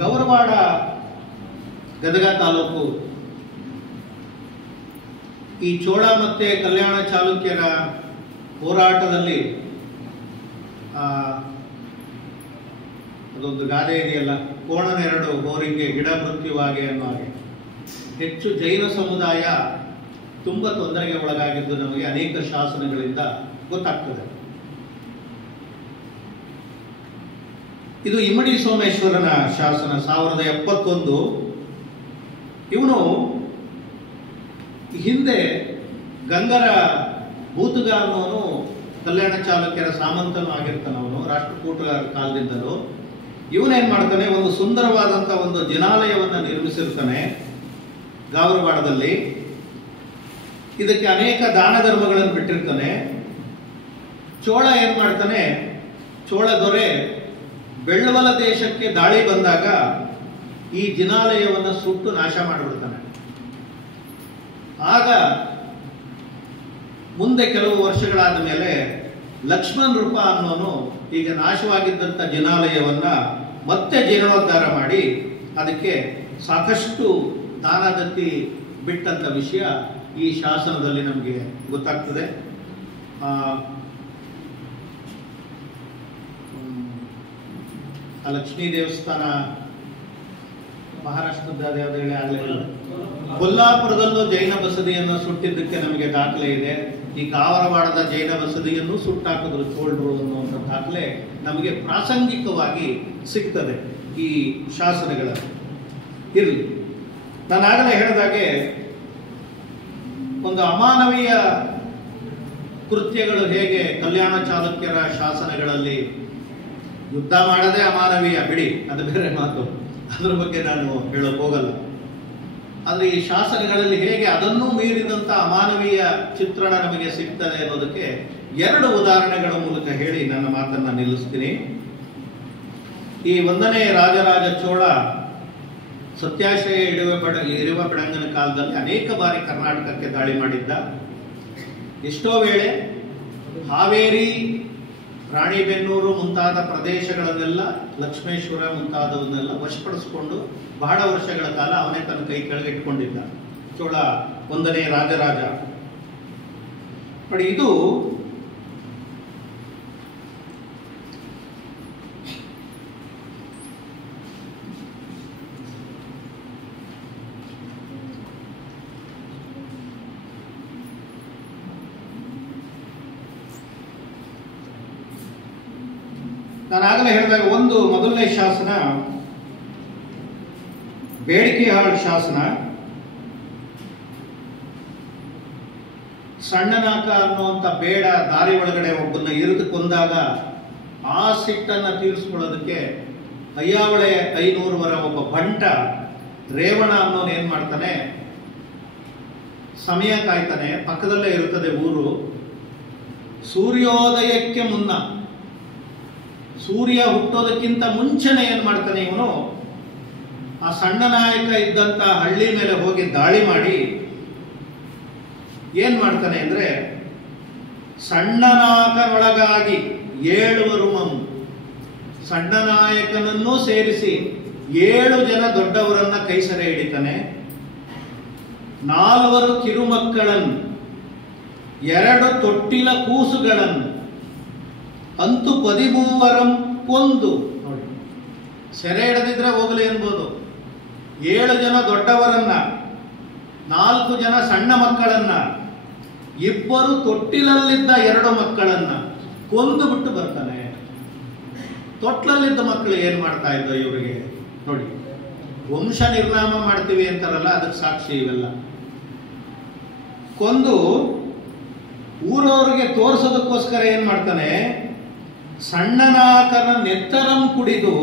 ಗೌರವಾಡ ಗದಗ ತಾಲೂಕು ಈ ಚೋಳ ಮತ್ತೆ ಕಲ್ಯಾಣ ಚಾಲುಕ್ಯರ ಹೋರಾಟದಲ್ಲಿ ಅದೊಂದು ಗಾದೆ ಇದೆಯಲ್ಲ, ಕೋಣನೆರಡು ಹೋರಿಗೆ ಗಿಡ ಮೃತ್ಯುವಾಗೆ ಅನ್ನೋ ಹಾಗೆ ಹೆಚ್ಚು ಜೈನ ಸಮುದಾಯ ತುಂಬಾ ತೊಂದರೆಗೆ ಒಳಗಾಗಿದ್ದು ನಮಗೆ ಅನೇಕ ಶಾಸನಗಳಿಂದ ಗೊತ್ತಾಗ್ತದೆ. ಇದು ಇಮ್ಮಡಿ ಸೋಮೇಶ್ವರನ ಶಾಸನ 1071. ಇವನು ಹಿಂದೆ ಗಂಗರ ಭೂತಗ ಅನ್ನೋನು ಕಲ್ಯಾಣ ಚಾಲುಕ್ಯರ ಸಾಮಂತನೂ ಆಗಿರ್ತಾನೆ. ಅವನು ರಾಷ್ಟ್ರಕೂಟರ ಕಾಲದಿಂದಲೂ ಇವನೇನ್ ಮಾಡ್ತಾನೆ, ಒಂದು ಸುಂದರವಾದಂತ ಒಂದು ಜಿನಾಲಯವನ್ನ ನಿರ್ಮಿಸಿರ್ತಾನೆ ಗಾವರವಾಡದಲ್ಲಿ. ಇದಕ್ಕೆ ಅನೇಕ ದಾನ ಧರ್ಮಗಳನ್ನು ಬಿಟ್ಟಿರ್ತಾನೆ. ಚೋಳ ಏನ್ ಮಾಡ್ತಾನೆ, ಚೋಳ ದೊರೆ ಬೆಳ್ಳವಲ ದೇಶಕ್ಕೆ ದಾಳಿ ಬಂದಾಗ ಈ ಜಿನಾಲಯವನ್ನು ಸುಟ್ಟು ನಾಶ ಮಾಡಿಬಿಡ್ತಾನೆ. ಆಗ ಮುಂದೆ ಕೆಲವು ವರ್ಷಗಳಾದ ಮೇಲೆ ಲಕ್ಷ್ಮಣ್ ರೂಪ ಅನ್ನೋನು ಈಗ ನಾಶವಾಗಿದ್ದಂಥ ಜಿನಾಲಯವನ್ನ ಮತ್ತೆ ಜೀರ್ಣೋದ್ಧಾರ ಮಾಡಿ ಅದಕ್ಕೆ ಸಾಕಷ್ಟು ದಾನದತ್ತಿ ಬಿಟ್ಟಂತ ವಿಷಯ ಈ ಶಾಸನದಲ್ಲಿ ನಮಗೆ ಗೊತ್ತಾಗ್ತದೆ. ಆ ಲಕ್ಷ್ಮೀ ದೇವಸ್ಥಾನ ಮಹಾರಾಷ್ಟ್ರದ ಯಾವ್ದು ಹೇಳಿ ಆಗಲಿಲ್ಲ. ಕೊಲ್ಲಾಪುರದಲ್ಲೂ ಜೈನ ಬಸದಿಯನ್ನು ಸುಟ್ಟಿದ್ದಕ್ಕೆ ನಮಗೆ ದಾಖಲೆ ಇದೆ. ಈ ಕಾವರವಾಡದ ಜೈನ ಬಸದಿಯನ್ನು ಸುಟ್ಟಾಕಿದ್ರು ಚೋಳರು ಅನ್ನುವಂಥ ದಾಖಲೆ ನಮಗೆ ಪ್ರಾಸಂಗಿಕವಾಗಿ ಸಿಗ್ತದೆ ಈ ಶಾಸನಗಳಲ್ಲಿ. ಇರಲಿ, ನಾನು ಆಗಲೇ ಹೇಳಿದಾಗೆ ಒಂದು ಅಮಾನವೀಯ ಕೃತ್ಯಗಳು ಹೇಗೆ ಕಲ್ಯಾಣ ಚಾಲುಕ್ಯರ ಶಾಸನಗಳಲ್ಲಿ, ಯುದ್ಧ ಮಾಡದೆ ಅಮಾನವೀಯ ಬಿಡಿ, ಅದು ಬೇರೆ ಮಾತು, ಅದ್ರ ಬಗ್ಗೆ ನಾನು ಹೇಳೋಕೆ ಹೋಗಲ್ಲ. ಆದರೆ ಈ ಶಾಸನಗಳಲ್ಲಿ ಹೇಗೆ ಅದನ್ನೂ ಮೀರಿದಂಥ ಅಮಾನವೀಯ ಚಿತ್ರಣ ನಮಗೆ ಸಿಗ್ತದೆ ಅನ್ನೋದಕ್ಕೆ 2 ಉದಾಹರಣೆಗಳ ಮೂಲಕ ಹೇಳಿ ನನ್ನ ಮಾತನ್ನ ನಿಲ್ಲಿಸ್ತೀನಿ. ಈ 1ನೇ ರಾಜರಾಜ ಚೋಳ ಸತ್ಯಾಶ್ರಯ ಇರುವ ಬೆಡಂಗನ ಕಾಲದಲ್ಲಿ ಅನೇಕ ಬಾರಿ ಕರ್ನಾಟಕಕ್ಕೆ ದಾಳಿ ಮಾಡಿದ್ದ. ಎಷ್ಟೋ ವೇಳೆ ಹಾವೇರಿ, ರಾಣಿಬೆನ್ನೂರು ಮುಂತಾದ ಪ್ರದೇಶಗಳನ್ನೆಲ್ಲ, ಲಕ್ಷ್ಮೇಶ್ವರ ಮುಂತಾದವನ್ನೆಲ್ಲ ವಶಪಡಿಸಿಕೊಂಡು ಬಹಳ ವರ್ಷಗಳ ಕಾಲ ಅವನೇ ತನ್ನ ಕೈ ಕೆಳಗೆ ಇಟ್ಕೊಂಡಿದ್ದ ಚೋಳ 1ನೇ ರಾಜರಾಜ. ನೋಡಿ, ಇದು ನಾನಾಗಲೇ ಹೇಳಿದಾಗ ಒಂದು ಮೊದಲನೇ ಶಾಸನ ಬೇಡಿಕೆಹಾಳ್ ಶಾಸನ. ಸಣ್ಣನಾಕ ಅನ್ನುವಂಥ ಬೇಡ ದಾರಿ ಒಳಗಡೆ ಒಬ್ಬನ್ನ ಇರಿದು ಕೊಂದಾಗ ಆ ಸಿಟ್ಟನ್ನು ತೀರಿಸ್ಕೊಳ್ಳೋದಕ್ಕೆ ಅಯ್ಯಾವಳೆ 500 ಒಬ್ಬ ಬಂಟ ರೇವಣ ಅನ್ನೋನು ಏನ್ ಮಾಡ್ತಾನೆ, ಸಮಯ ಕಾಯ್ತಾನೆ, ಪಕ್ಕದಲ್ಲೇ ಇರುತ್ತದೆ ಊರು. ಸೂರ್ಯೋದಯಕ್ಕೆ ಮುನ್ನ, ಸೂರ್ಯ ಹುಟ್ಟೋದಕ್ಕಿಂತ ಮುಂಚೆನೆ ಏನ್ ಮಾಡ್ತಾನೆ ಇವನು, ಆ ಸಣ್ಣ ನಾಯಕ ಇದ್ದಂತ ಹಳ್ಳಿ ಮೇಲೆ ಹೋಗಿ ದಾಳಿ ಮಾಡಿ ಏನ್ ಮಾಡ್ತಾನೆ ಅಂದ್ರೆ, ಸಣ್ಣನಾಕನೊಳಗಾಗಿ 7 ರುಮಂ, ಸಣ್ಣ ನಾಯಕನನ್ನೂ ಸೇರಿಸಿ 7 ಜನ ದೊಡ್ಡವರನ್ನ ಕೈ ಸೆರೆ ಹಿಡಿತಾನೆ. 4 ಕಿರುಮಕ್ಕಳನ್ನು, 2 ತೊಟ್ಟಿಲ ಕೂಸುಗಳನ್ನು, ಅಂತೂ 13 ಕೊಂದು. ನೋಡಿ, ಸೆರೆ ಹಿಡಿದಿದ್ರೆ ಹೋಗಲಿ ಅನ್ಬೋದು. 7 ಜನ ದೊಡ್ಡವರನ್ನ, 4 ಜನ ಸಣ್ಣ ಮಕ್ಕಳನ್ನ, 2 ತೊಟ್ಟಿಲಲ್ಲಿದ್ದ 2 ಮಕ್ಕಳನ್ನ ಕೊಂದು ಬಿಟ್ಟು ಬರ್ತಾನೆ. ತೊಟ್ಲಲ್ಲಿದ್ದ ಮಕ್ಕಳು ಏನ್ ಮಾಡ್ತಾ ಇದ್ದ ಇವರಿಗೆ ನೋಡಿ, ವಂಶ ನಿರ್ನಾಮ ಮಾಡ್ತೀವಿ ಅಂತಾರಲ್ಲ, ಅದಕ್ಕೆ ಸಾಕ್ಷಿ ಇವೆಲ್ಲ. ಕೊಂದು ಊರವರಿಗೆ ತೋರಿಸೋದಕ್ಕೋಸ್ಕರ ಏನ್ ಮಾಡ್ತಾನೆ, ಸಣ್ಣನಾಕನ ನೆತ್ತರಂ ಕುಡಿದು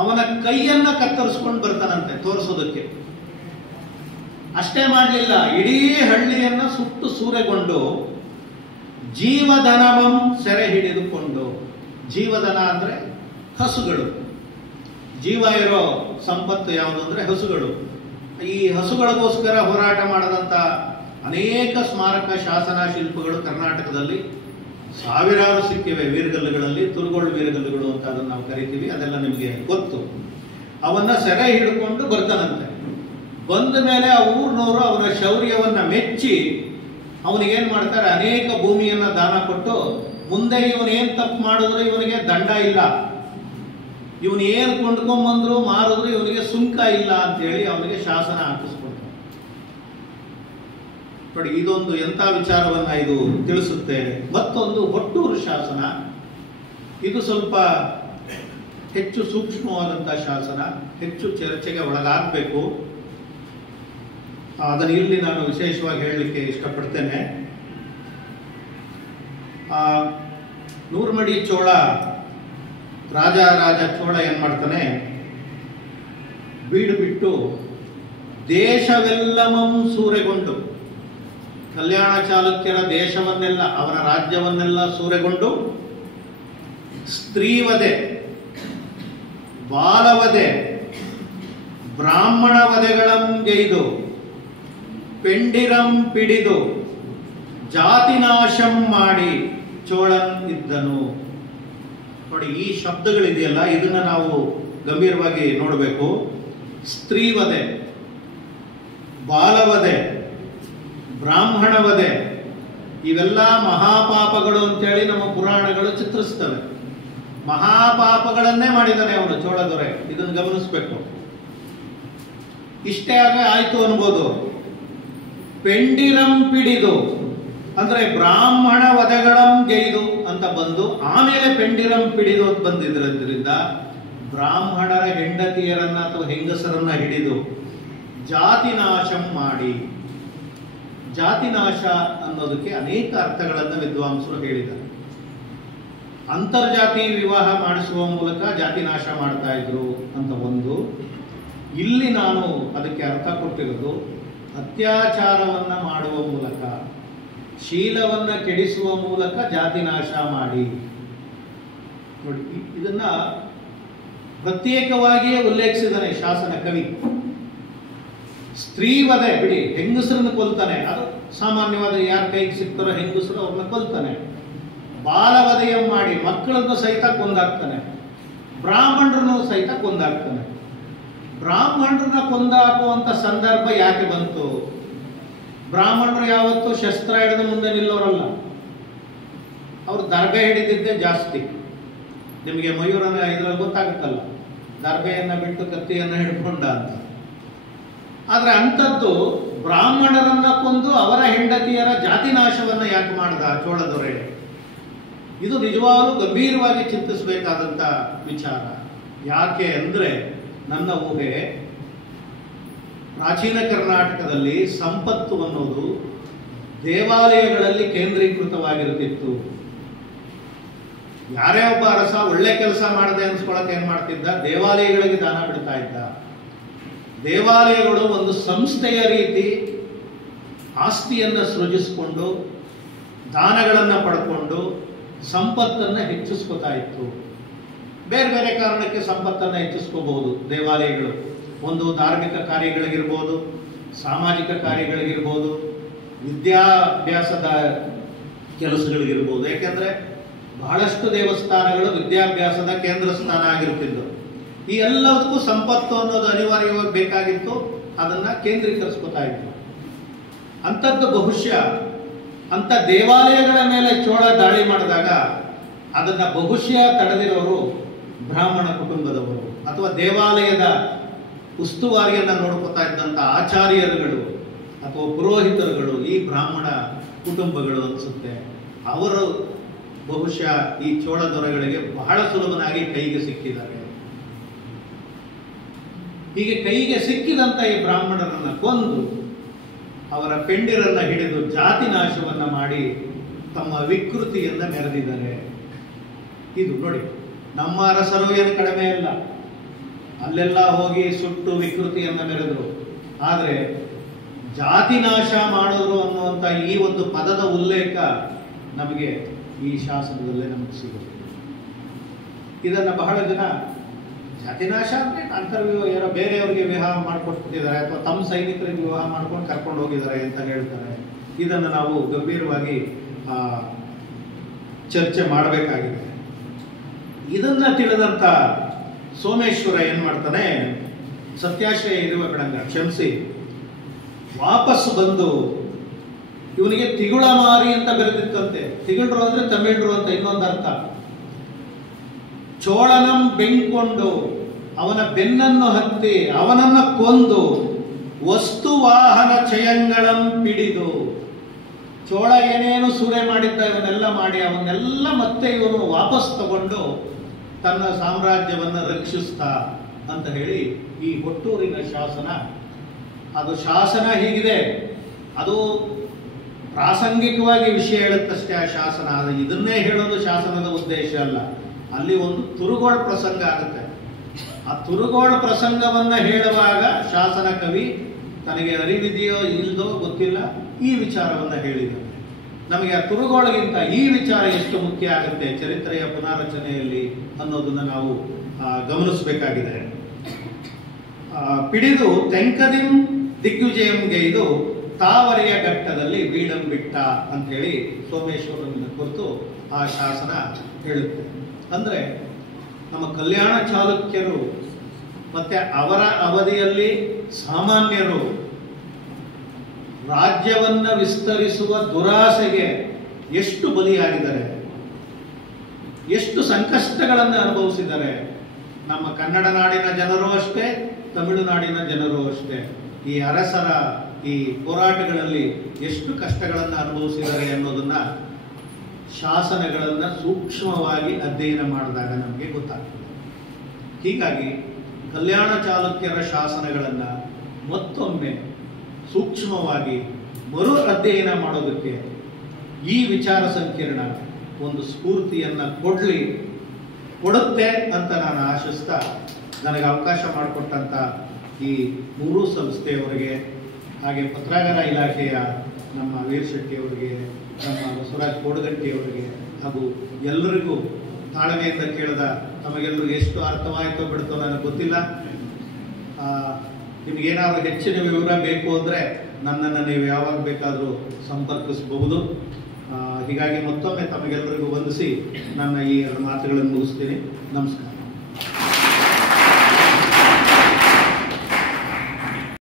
ಅವನ ಕೈಯನ್ನ ಕತ್ತರಿಸ್ಕೊಂಡು ಬರ್ತಾನಂತೆ ತೋರಿಸೋದಕ್ಕೆ. ಅಷ್ಟೇ ಮಾಡಲಿಲ್ಲ, ಇಡೀ ಹಳ್ಳಿಯನ್ನ ಸುಟ್ಟು ಸೂರೆಗೊಂಡು ಜೀವಧನವಂ ಸೆರೆ ಹಿಡಿದುಕೊಂಡು. ಜೀವಧನ ಅಂದ್ರೆ ಹಸುಗಳು, ಜೀವ ಇರೋ ಸಂಪತ್ತು ಯಾವುದು ಅಂದ್ರೆ ಹಸುಗಳು. ಈ ಹಸುಗಳಿಗೋಸ್ಕರ ಹೋರಾಟ ಮಾಡದಂತ ಅನೇಕ ಸ್ಮಾರಕ ಶಾಸನ ಶಿಲ್ಪಗಳು ಕರ್ನಾಟಕದಲ್ಲಿ ಸಾವಿರಾರು ಸಿಕ್ಕಿವೆ. ವೀರಗಲ್ಲುಗಳಲ್ಲಿ ತುರುಗೋಳು ವೀರಗಲ್ಲುಗಳು ಅಂತ ಅದನ್ನು ನಾವು ಕರಿತೀವಿ, ಅದೆಲ್ಲ ನಿಮಗೆ ಗೊತ್ತು. ಅವನ್ನ ಸೆರೆ ಹಿಡ್ಕೊಂಡು ಬರ್ತಾನಂತೆ. ಬಂದ ಮೇಲೆ ಆ ಊರಿನವರು ಅವನ ಶೌರ್ಯವನ್ನ ಮೆಚ್ಚಿ ಅವನಿಗೇನ್ ಮಾಡ್ತಾರೆ, ಅನೇಕ ಭೂಮಿಯನ್ನ ದಾನ ಕೊಟ್ಟು, ಮುಂದೆ ಇವನೇನ್ ತಪ್ಪು ಮಾಡಿದ್ರು ಇವನಿಗೆ ದಂಡ ಇಲ್ಲ, ಇವನು ಏನ್ ಕೊಂಡ್ಕೊಂಡ್ಬಂದ್ರು ಮಾರಿದ್ರು ಇವನಿಗೆ ಸುಂಕ ಇಲ್ಲ ಅಂತೇಳಿ ಅವನಿಗೆ ಶಾಸನ ಹಾಕಿಸ್ಕೊಡ್ತಾರೆ. ನೋಡಿ, ಇದೊಂದು ಎಂಥ ವಿಚಾರವನ್ನ ಇದು ತಿಳಿಸುತ್ತೆ. ಮತ್ತೊಂದು ಹೊಟ್ಟೂರು ಶಾಸನ, ಇದು ಸ್ವಲ್ಪ ಹೆಚ್ಚು ಸೂಕ್ಷ್ಮವಾದಂತಹ ಶಾಸನ, ಹೆಚ್ಚು ಚರ್ಚೆಗೆ ಒಳಗಾಗಬೇಕು. ಅದನ್ನು ಇಲ್ಲಿ ನಾನು ವಿಶೇಷವಾಗಿ ಹೇಳಲಿಕ್ಕೆ ಇಷ್ಟಪಡ್ತೇನೆ. ನೂರ್ಮಡಿ ಚೋಳ, ರಾಜ ಚೋಳ ಏನ್ ಮಾಡ್ತಾನೆ, ಬೀಡು ಬಿಟ್ಟು ದೇಶವೆಲ್ಲವಂ ಸೂರೆಗೊಂಡು, ಕಲ್ಯಾಣ ಚಾಲುಕ್ಯರ ದೇಶವನ್ನೆಲ್ಲ, ಅವರ ರಾಜ್ಯವನ್ನೆಲ್ಲ ಸೂರೆಗೊಂಡು, ಸ್ತ್ರೀವಧೆ, ಬಾಲವಧೆ, ಬ್ರಾಹ್ಮಣ ವಧೆಗಳಂಗೈದು, ಪೆಂಡಿರಂ ಪಿಡಿದು, ಜಾತಿನಾಶಂ ಮಾಡಿ ಚೋಳನ್ ಇದ್ದನು. ನೋಡಿ, ಈ ಶಬ್ದಗಳಿದೆಯಲ್ಲ, ಇದನ್ನ ನಾವು ಗಂಭೀರವಾಗಿ ನೋಡಬೇಕು. ಸ್ತ್ರೀವಧೆ, ಬಾಲವಧೆ, ಬ್ರಾಹ್ಮಣ ವಧೆ, ಇವೆಲ್ಲ ಮಹಾಪಾಪಗಳು ಅಂತೇಳಿ ನಮ್ಮ ಪುರಾಣಗಳು ಚಿತ್ರಿಸ್ತವೆ. ಮಹಾಪಾಪಗಳನ್ನೇ ಮಾಡಿದ್ದಾನೆ ಅವನು ಚೋಳ ದೊರೆ. ಇದನ್ನು ಗಮನಿಸಬೇಕು. ಇಷ್ಟೇ ಆಯ್ತು ಅನ್ಬೋದು. ಪೆಂಡಿರಂ ಪಿಡಿದು ಅಂದ್ರೆ ಬ್ರಾಹ್ಮಣ ವಧಗಳಂ ಗೆಯ್ದು ಅಂತ ಬಂದು ಆಮೇಲೆ ಪೆಂಡಿರಂ ಪಿಡಿದು ಅಂತ ಬಂದಿದ್ರಿಂದ ಬ್ರಾಹ್ಮಣರ ಹೆಂಡತಿಯರನ್ನ ಅಥವಾ ಹೆಂಗಸರನ್ನ ಹಿಡಿದು ಜಾತಿನಾಶಂ ಮಾಡಿ. ಜಾತಿನಾಶ ಅನ್ನೋದಕ್ಕೆ ಅನೇಕ ಅರ್ಥಗಳನ್ನು ವಿದ್ವಾಂಸರು ಹೇಳಿದ್ದಾರೆ. ಅಂತರ್ಜಾತಿ ವಿವಾಹ ಮಾಡಿಸುವ ಮೂಲಕ ಜಾತಿನಾಶ ಮಾಡ್ತಾ ಇದ್ರು ಅಂತ ಒಂದು. ಇಲ್ಲಿ ನಾನು ಅದಕ್ಕೆ ಅರ್ಥ ಕೊಟ್ಟಿರೋದು ಅತ್ಯಾಚಾರವನ್ನ ಮಾಡುವ ಮೂಲಕ, ಶೀಲವನ್ನ ಕೆಡಿಸುವ ಮೂಲಕ ಜಾತಿನಾಶ ಮಾಡಿ. ನೋಡಿ, ಇದನ್ನ ಪ್ರತ್ಯೇಕವಾಗಿಯೇ ಉಲ್ಲೇಖಿಸಿದಾನೆ ಶಾಸನ ಕವಿ. ಸ್ತ್ರೀ ವಧೆ ಬಿಡಿ, ಹೆಂಗಸರನ್ನು ಕೊಲ್ತಾನೆ, ಅದು ಸಾಮಾನ್ಯವಾದ ಯಾರ ಕೈಗೆ ಸಿಗ್ತಾರೋ ಹೆಂಗಸರು ಅವ್ರನ್ನ ಕೊಲ್ತಾನೆ. ಬಾಲವಧೆಯ ಮಾಡಿ ಮಕ್ಕಳನ್ನು ಸಹಿತ ಕೊಂದಾಕ್ತಾನೆ, ಬ್ರಾಹ್ಮಣರನ್ನು ಸಹಿತ ಕೊಂದಾಕ್ತಾನೆ. ಬ್ರಾಹ್ಮಣರನ್ನ ಕೊಂದಾಕುವಂತ ಸಂದರ್ಭ ಯಾಕೆ ಬಂತು? ಬ್ರಾಹ್ಮಣರು ಯಾವತ್ತೂ ಶಸ್ತ್ರ ಹಿಡಿದು ಮುಂದೆ ನಿಲ್ಲೋರಲ್ಲ, ಅವರು ದರ್ಬೆ ಹಿಡಿದಿದ್ದೇ ಜಾಸ್ತಿ. ನಿಮಗೆ ಮಯೂರನ ಇದರಲ್ಲಿ ಗೊತ್ತಾಗುತ್ತಲ್ಲ, ದರ್ಬೆಯನ್ನ ಬಿಟ್ಟು ಕತ್ತಿಯನ್ನ ಹಿಡ್ಕೊಂಡ ಅಂತ. ಆದ್ರೆ ಅಂಥದ್ದು ಬ್ರಾಹ್ಮಣರನ್ನ ಕೊಂದು ಅವರ ಹೆಂಡತಿಯರ ಜಾತಿನಾಶವನ್ನ ಯಾಕೆ ಮಾಡ್ದ ಚೋಳ ದೊರೆ? ಇದು ನಿಜವಾಗ್ಲೂ ಗಂಭೀರವಾಗಿ ಚಿಂತಿಸಬೇಕಾದಂತ ವಿಚಾರ. ಯಾಕೆ ಅಂದ್ರೆ ನನ್ನ ಊಹೆ, ಪ್ರಾಚೀನ ಕರ್ನಾಟಕದಲ್ಲಿ ಸಂಪತ್ತು ಅನ್ನೋದು ದೇವಾಲಯಗಳಲ್ಲಿ ಕೇಂದ್ರೀಕೃತವಾಗಿರುತ್ತಿತ್ತು. ಯಾರೇ ಒಬ್ಬ ಅರಸ ಒಳ್ಳೆ ಕೆಲಸ ಮಾಡದೆ ಅನ್ಸ್ಕೊಳಕ್ಕೆ ಏನ್ ಮಾಡ್ತಿದ್ದ? ದೇವಾಲಯಗಳಿಗೆ ದಾನ ಬಿಡ್ತಾ ಇದ್ದ. ದೇವಾಲಯಗಳು ಒಂದು ಸಂಸ್ಥೆಯ ರೀತಿ ಆಸ್ತಿಯನ್ನ ಸೃಜಿಸಿಕೊಂಡು ದಾನಗಳನ್ನ ಪಡ್ಕೊಂಡು ಸಂಪತ್ತನ್ನ ಹೆಚ್ಚಿಸ್ಕೊತಾ ಇತ್ತು. ಬೇರೆ ಬೇರೆ ಕಾರಣಕ್ಕೆ ಸಂಪತ್ತನ್ನ ಹೆಚ್ಚಿಸ್ಕೋಬಹುದು ದೇವಾಲಯಗಳು. ಒಂದು ಧಾರ್ಮಿಕ ಕಾರ್ಯಗಳಿಗಿರ್ಬೋದು, ಸಾಮಾಜಿಕ ಕಾರ್ಯಗಳಿಗಿರ್ಬೋದು, ವಿದ್ಯಾಭ್ಯಾಸದ ಕೆಲಸಗಳಿಗಿರ್ಬೋದು. ಯಾಕೆಂದ್ರೆ ಬಹಳಷ್ಟು ದೇವಸ್ಥಾನಗಳು ವಿದ್ಯಾಭ್ಯಾಸದ ಕೇಂದ್ರ ಸ್ಥಾನ ಆಗಿರುತ್ತಿದ್ದು. ಈ ಎಲ್ಲದಕ್ಕೂ ಸಂಪತ್ತು ಅನ್ನೋದು ಅನಿವಾರ್ಯವಾಗಿ ಬೇಕಾಗಿತ್ತು, ಅದನ್ನ ಕೇಂದ್ರೀಕರಿಸ್ಕೊತಾ ಇತ್ತು. ಅಂಥದ್ದು ಬಹುಶಃ ಅಂತ ದೇವಾಲಯಗಳ ಮೇಲೆ ಚೋಳ ದಾಳಿ ಮಾಡಿದಾಗ ಅದನ್ನ ಬಹುಶಃ ತಡೆದಿರೋರು ಬ್ರಾಹ್ಮಣ ಕುಟುಂಬದವರು ಅಥವಾ ದೇವಾಲಯದ ಉಸ್ತುವಾರಿಯನ್ನ ನೋಡ್ಕೊತಾ ಇದ್ದಂತ ಆಚಾರ್ಯರುಗಳು ಅಥವಾ ಪುರೋಹಿತರುಗಳು ಈ ಬ್ರಾಹ್ಮಣ ಕುಟುಂಬಗಳು ಅನ್ಸುತ್ತೆ. ಅವರು ಬಹುಶಃ ಈ ಚೋಳ ದೊರೆಗಳಿಗೆ ಬಹಳ ಸುಲಭನಾಗಿ ಕೈಗೆ ಸಿಕ್ಕಿದ್ದಾರೆ. ಹೀಗೆ ಕೈಗೆ ಸಿಕ್ಕಿದಂತ ಈ ಬ್ರಾಹ್ಮಣರನ್ನ ಕೊಂದು ಅವರ ಪೆಂಡಿರನ್ನ ಹಿಡಿದು ಜಾತಿ ನಾಶವನ್ನ ಮಾಡಿ ತಮ್ಮ ವಿಕೃತಿಯನ್ನ ಮೆರೆದಿದ್ದಾರೆ. ಇದು ನೋಡಿ, ನಮ್ಮ ಅರಸರು ಏನು ಕಡಿಮೆ ಇಲ್ಲ, ಅಲ್ಲೆಲ್ಲ ಹೋಗಿ ಸುಟ್ಟು ವಿಕೃತಿಯನ್ನ ಮೆರೆದ್ರು. ಆದ್ರೆ ಜಾತಿ ನಾಶ ಮಾಡಿದ್ರು ಅನ್ನುವಂತ ಈ ಒಂದು ಪದದ ಉಲ್ಲೇಖ ನಮಗೆ ಈ ಶಾಸನದಲ್ಲೇ ನಮಗೆ ಸಿಗುತ್ತೆ. ಇದನ್ನ ಬಹಳ ಜನ ಜಾತಿನಾಶ ಅಂದ್ರೆ ಅಂತರ್ವಿವಾಹ, ಯಾರೋ ಬೇರೆಯವ್ರಿಗೆ ವಿವಾಹ ಮಾಡಿಕೊಟ್ಬಿಟ್ಟಿದ್ದಾರೆ ಅಥವಾ ತಮ್ಮ ಸೈನಿಕರಿಗೆ ವಿವಾಹ ಮಾಡ್ಕೊಂಡು ಕರ್ಕೊಂಡು ಹೋಗಿದ್ದಾರೆ ಅಂತ ಹೇಳ್ತಾರೆ. ಇದನ್ನು ನಾವು ಗಂಭೀರವಾಗಿ ಚರ್ಚೆ ಮಾಡಬೇಕಾಗಿದೆ. ಇದನ್ನ ತಿಳಿದಂತ ಸೋಮೇಶ್ವರ ಏನ್ ಮಾಡ್ತಾನೆ, ಸತ್ಯಾಶ್ರಯ ಇರುವ ಕಡಂಗ ಕ್ಷಮಿಸಿ ವಾಪಸ್ ಬಂದು, ಇವನಿಗೆ ತಿಗುಳ ಮಾರಿ ಅಂತ ಬರೆದಿತ್ತಂತೆ. ತಿಗಳರು ಅಂದ್ರೆ ತಮಿಳರು ಅಂತ ಇನ್ನೊಂದು ಅರ್ಥ. ಚೋಳನಂ ಬೆಂಕೊಂಡು ಅವನ ಬೆನ್ನನ್ನು ಹತ್ತಿ ಅವನನ್ನ ಕೊಂದು ವಸ್ತು ವಾಹನ ಚಯಂಗಳಂ ಪಿಡಿದು, ಚೋಳ ಏನೇನು ಸೂರೆ ಮಾಡಿದ್ದ ಇವನ್ನೆಲ್ಲ ಮಾಡಿ ಅವನ್ನೆಲ್ಲ ಮತ್ತೆ ಇವನು ವಾಪಸ್ ತಗೊಂಡು ತನ್ನ ಸಾಮ್ರಾಜ್ಯವನ್ನ ರಕ್ಷಿಸ್ತಾ ಅಂತ ಹೇಳಿ ಈ ಹೊಟ್ಟೂರಿನ ಶಾಸನ. ಅದು ಶಾಸನ ಹೀಗಿದೆ, ಅದು ಪ್ರಾಸಂಗಿಕವಾಗಿ ವಿಷಯ ಹೇಳುತ್ತಷ್ಟೇ ಆ ಶಾಸನ. ಅದು ಇದನ್ನೇ ಹೇಳೋದು ಶಾಸನದ ಉದ್ದೇಶ ಅಲ್ಲ. ಅಲ್ಲಿ ಒಂದು ತುರುಗೋಳ ಪ್ರಸಂಗ ಆಗುತ್ತೆ. ಆ ತುರುಗೋಳ ಪ್ರಸಂಗವನ್ನ ಹೇಳುವಾಗ ಶಾಸನ ಕವಿ ತನಗೆ ಅರಿವಿದೆಯೋ ಇಲ್ದೋ ಗೊತ್ತಿಲ್ಲ, ಈ ವಿಚಾರವನ್ನ ಹೇಳಿದ್ದಾನೆ. ನಮಗೆ ಆ ತುರುಗೋಳಗಿಂತ ಈ ವಿಚಾರ ಎಷ್ಟು ಮುಖ್ಯ ಆಗುತ್ತೆ ಚರಿತ್ರೆಯ ಪುನಾರಚನೆಯಲ್ಲಿ ಅನ್ನೋದನ್ನ ನಾವು ಗಮನಿಸಬೇಕಾಗಿದೆ. ಪಿಡಿದು ತೆಂಕದಿಂ ದಿಗ್ವಿಜಯಂಗೆ ತಾವರೆಯ ಘಟ್ಟದಲ್ಲಿ ಬೀಡಂ ಬಿಟ್ಟ ಅಂತ ಹೇಳಿ ಸೋಮೇಶ್ವರನ ಕುರಿತು ಆ ಶಾಸನ ಹೇಳುತ್ತೆ. ಅಂದ್ರೆ ನಮ್ಮ ಕಲ್ಯಾಣ ಚಾಲುಕ್ಯರು ಮತ್ತೆ ಅವರ ಅವಧಿಯಲ್ಲಿ ಸಾಮಾನ್ಯರು ರಾಜ್ಯವನ್ನ ವಿಸ್ತರಿಸುವ ದುರಾಸೆಗೆ ಎಷ್ಟು ಬಲಿಯಾಗಿದ್ದಾರೆ. ಎಷ್ಟು ಸಂಕಷ್ಟಗಳನ್ನು ಅನುಭವಿಸಿದ್ದಾರೆ. ನಮ್ಮ ಕನ್ನಡ ನಾಡಿನ ಜನರು ಅಷ್ಟೇ, ತಮಿಳುನಾಡಿನ ಜನರು ಅಷ್ಟೇ ಈ ಅರಸರ ಈ ಹೋರಾಟಗಳಲ್ಲಿ ಎಷ್ಟು ಕಷ್ಟಗಳನ್ನು ಅನುಭವಿಸಿದ್ದಾರೆ ಅನ್ನೋದನ್ನ ಶಾಸನಗಳನ್ನು ಸೂಕ್ಷ್ಮವಾಗಿ ಅಧ್ಯಯನ ಮಾಡಿದಾಗ ನಮಗೆ ಗೊತ್ತಾಗ್ತದೆ. ಹೀಗಾಗಿ ಕಲ್ಯಾಣ ಚಾಲುಕ್ಯರ ಶಾಸನಗಳನ್ನು ಮತ್ತೊಮ್ಮೆ ಸೂಕ್ಷ್ಮವಾಗಿ ಮರು ಅಧ್ಯಯನ ಮಾಡೋದಕ್ಕೆ ಈ ವಿಚಾರ ಸಂಕಿರಣ ಒಂದು ಸ್ಫೂರ್ತಿಯನ್ನು ಕೊಡುತ್ತೆ ಅಂತ ನಾನು ಆಶಿಸ್ತಾ, ನನಗೆ ಅವಕಾಶ ಮಾಡಿಕೊಟ್ಟಂಥ ಈ ಮೂರೂ ಸಂಸ್ಥೆಯವರಿಗೆ, ಹಾಗೆ ಪತ್ರಾಗಾರ ಇಲಾಖೆಯ ನಮ್ಮ ವೀರ್ ಶೆಟ್ಟಿಯವರಿಗೆ, ನಮ್ಮ ಬಸವರಾಜ್ ಕೋಡಗಟ್ಟಿಯವರಿಗೆ ಹಾಗೂ ಎಲ್ಲರಿಗೂ ತಾಳ್ಮೆಯಿಂದ ಕೇಳಿದ ತಮಗೆಲ್ಲರಿಗೂ ಎಷ್ಟು ಅರ್ಥವಾಯಿತೋ ಬಿಡ್ತೋ ನನಗೆ ಗೊತ್ತಿಲ್ಲ. ನಿಮಗೇನಾದರೂ ಹೆಚ್ಚಿನ ವಿವರ ಬೇಕು ಅಂದರೆ ನನ್ನನ್ನು ನೀವು ಯಾವಾಗ ಬೇಕಾದರೂ ಸಂಪರ್ಕಿಸಬಹುದು. ಹೀಗಾಗಿ ಮತ್ತೊಮ್ಮೆ ತಮಗೆಲ್ಲರಿಗೂ ವಂದಿಸಿ ನನ್ನ ಈ ಎರಡು ಮಾತುಗಳನ್ನು ಮುಗಿಸ್ತೀನಿ. ನಮಸ್ಕಾರ.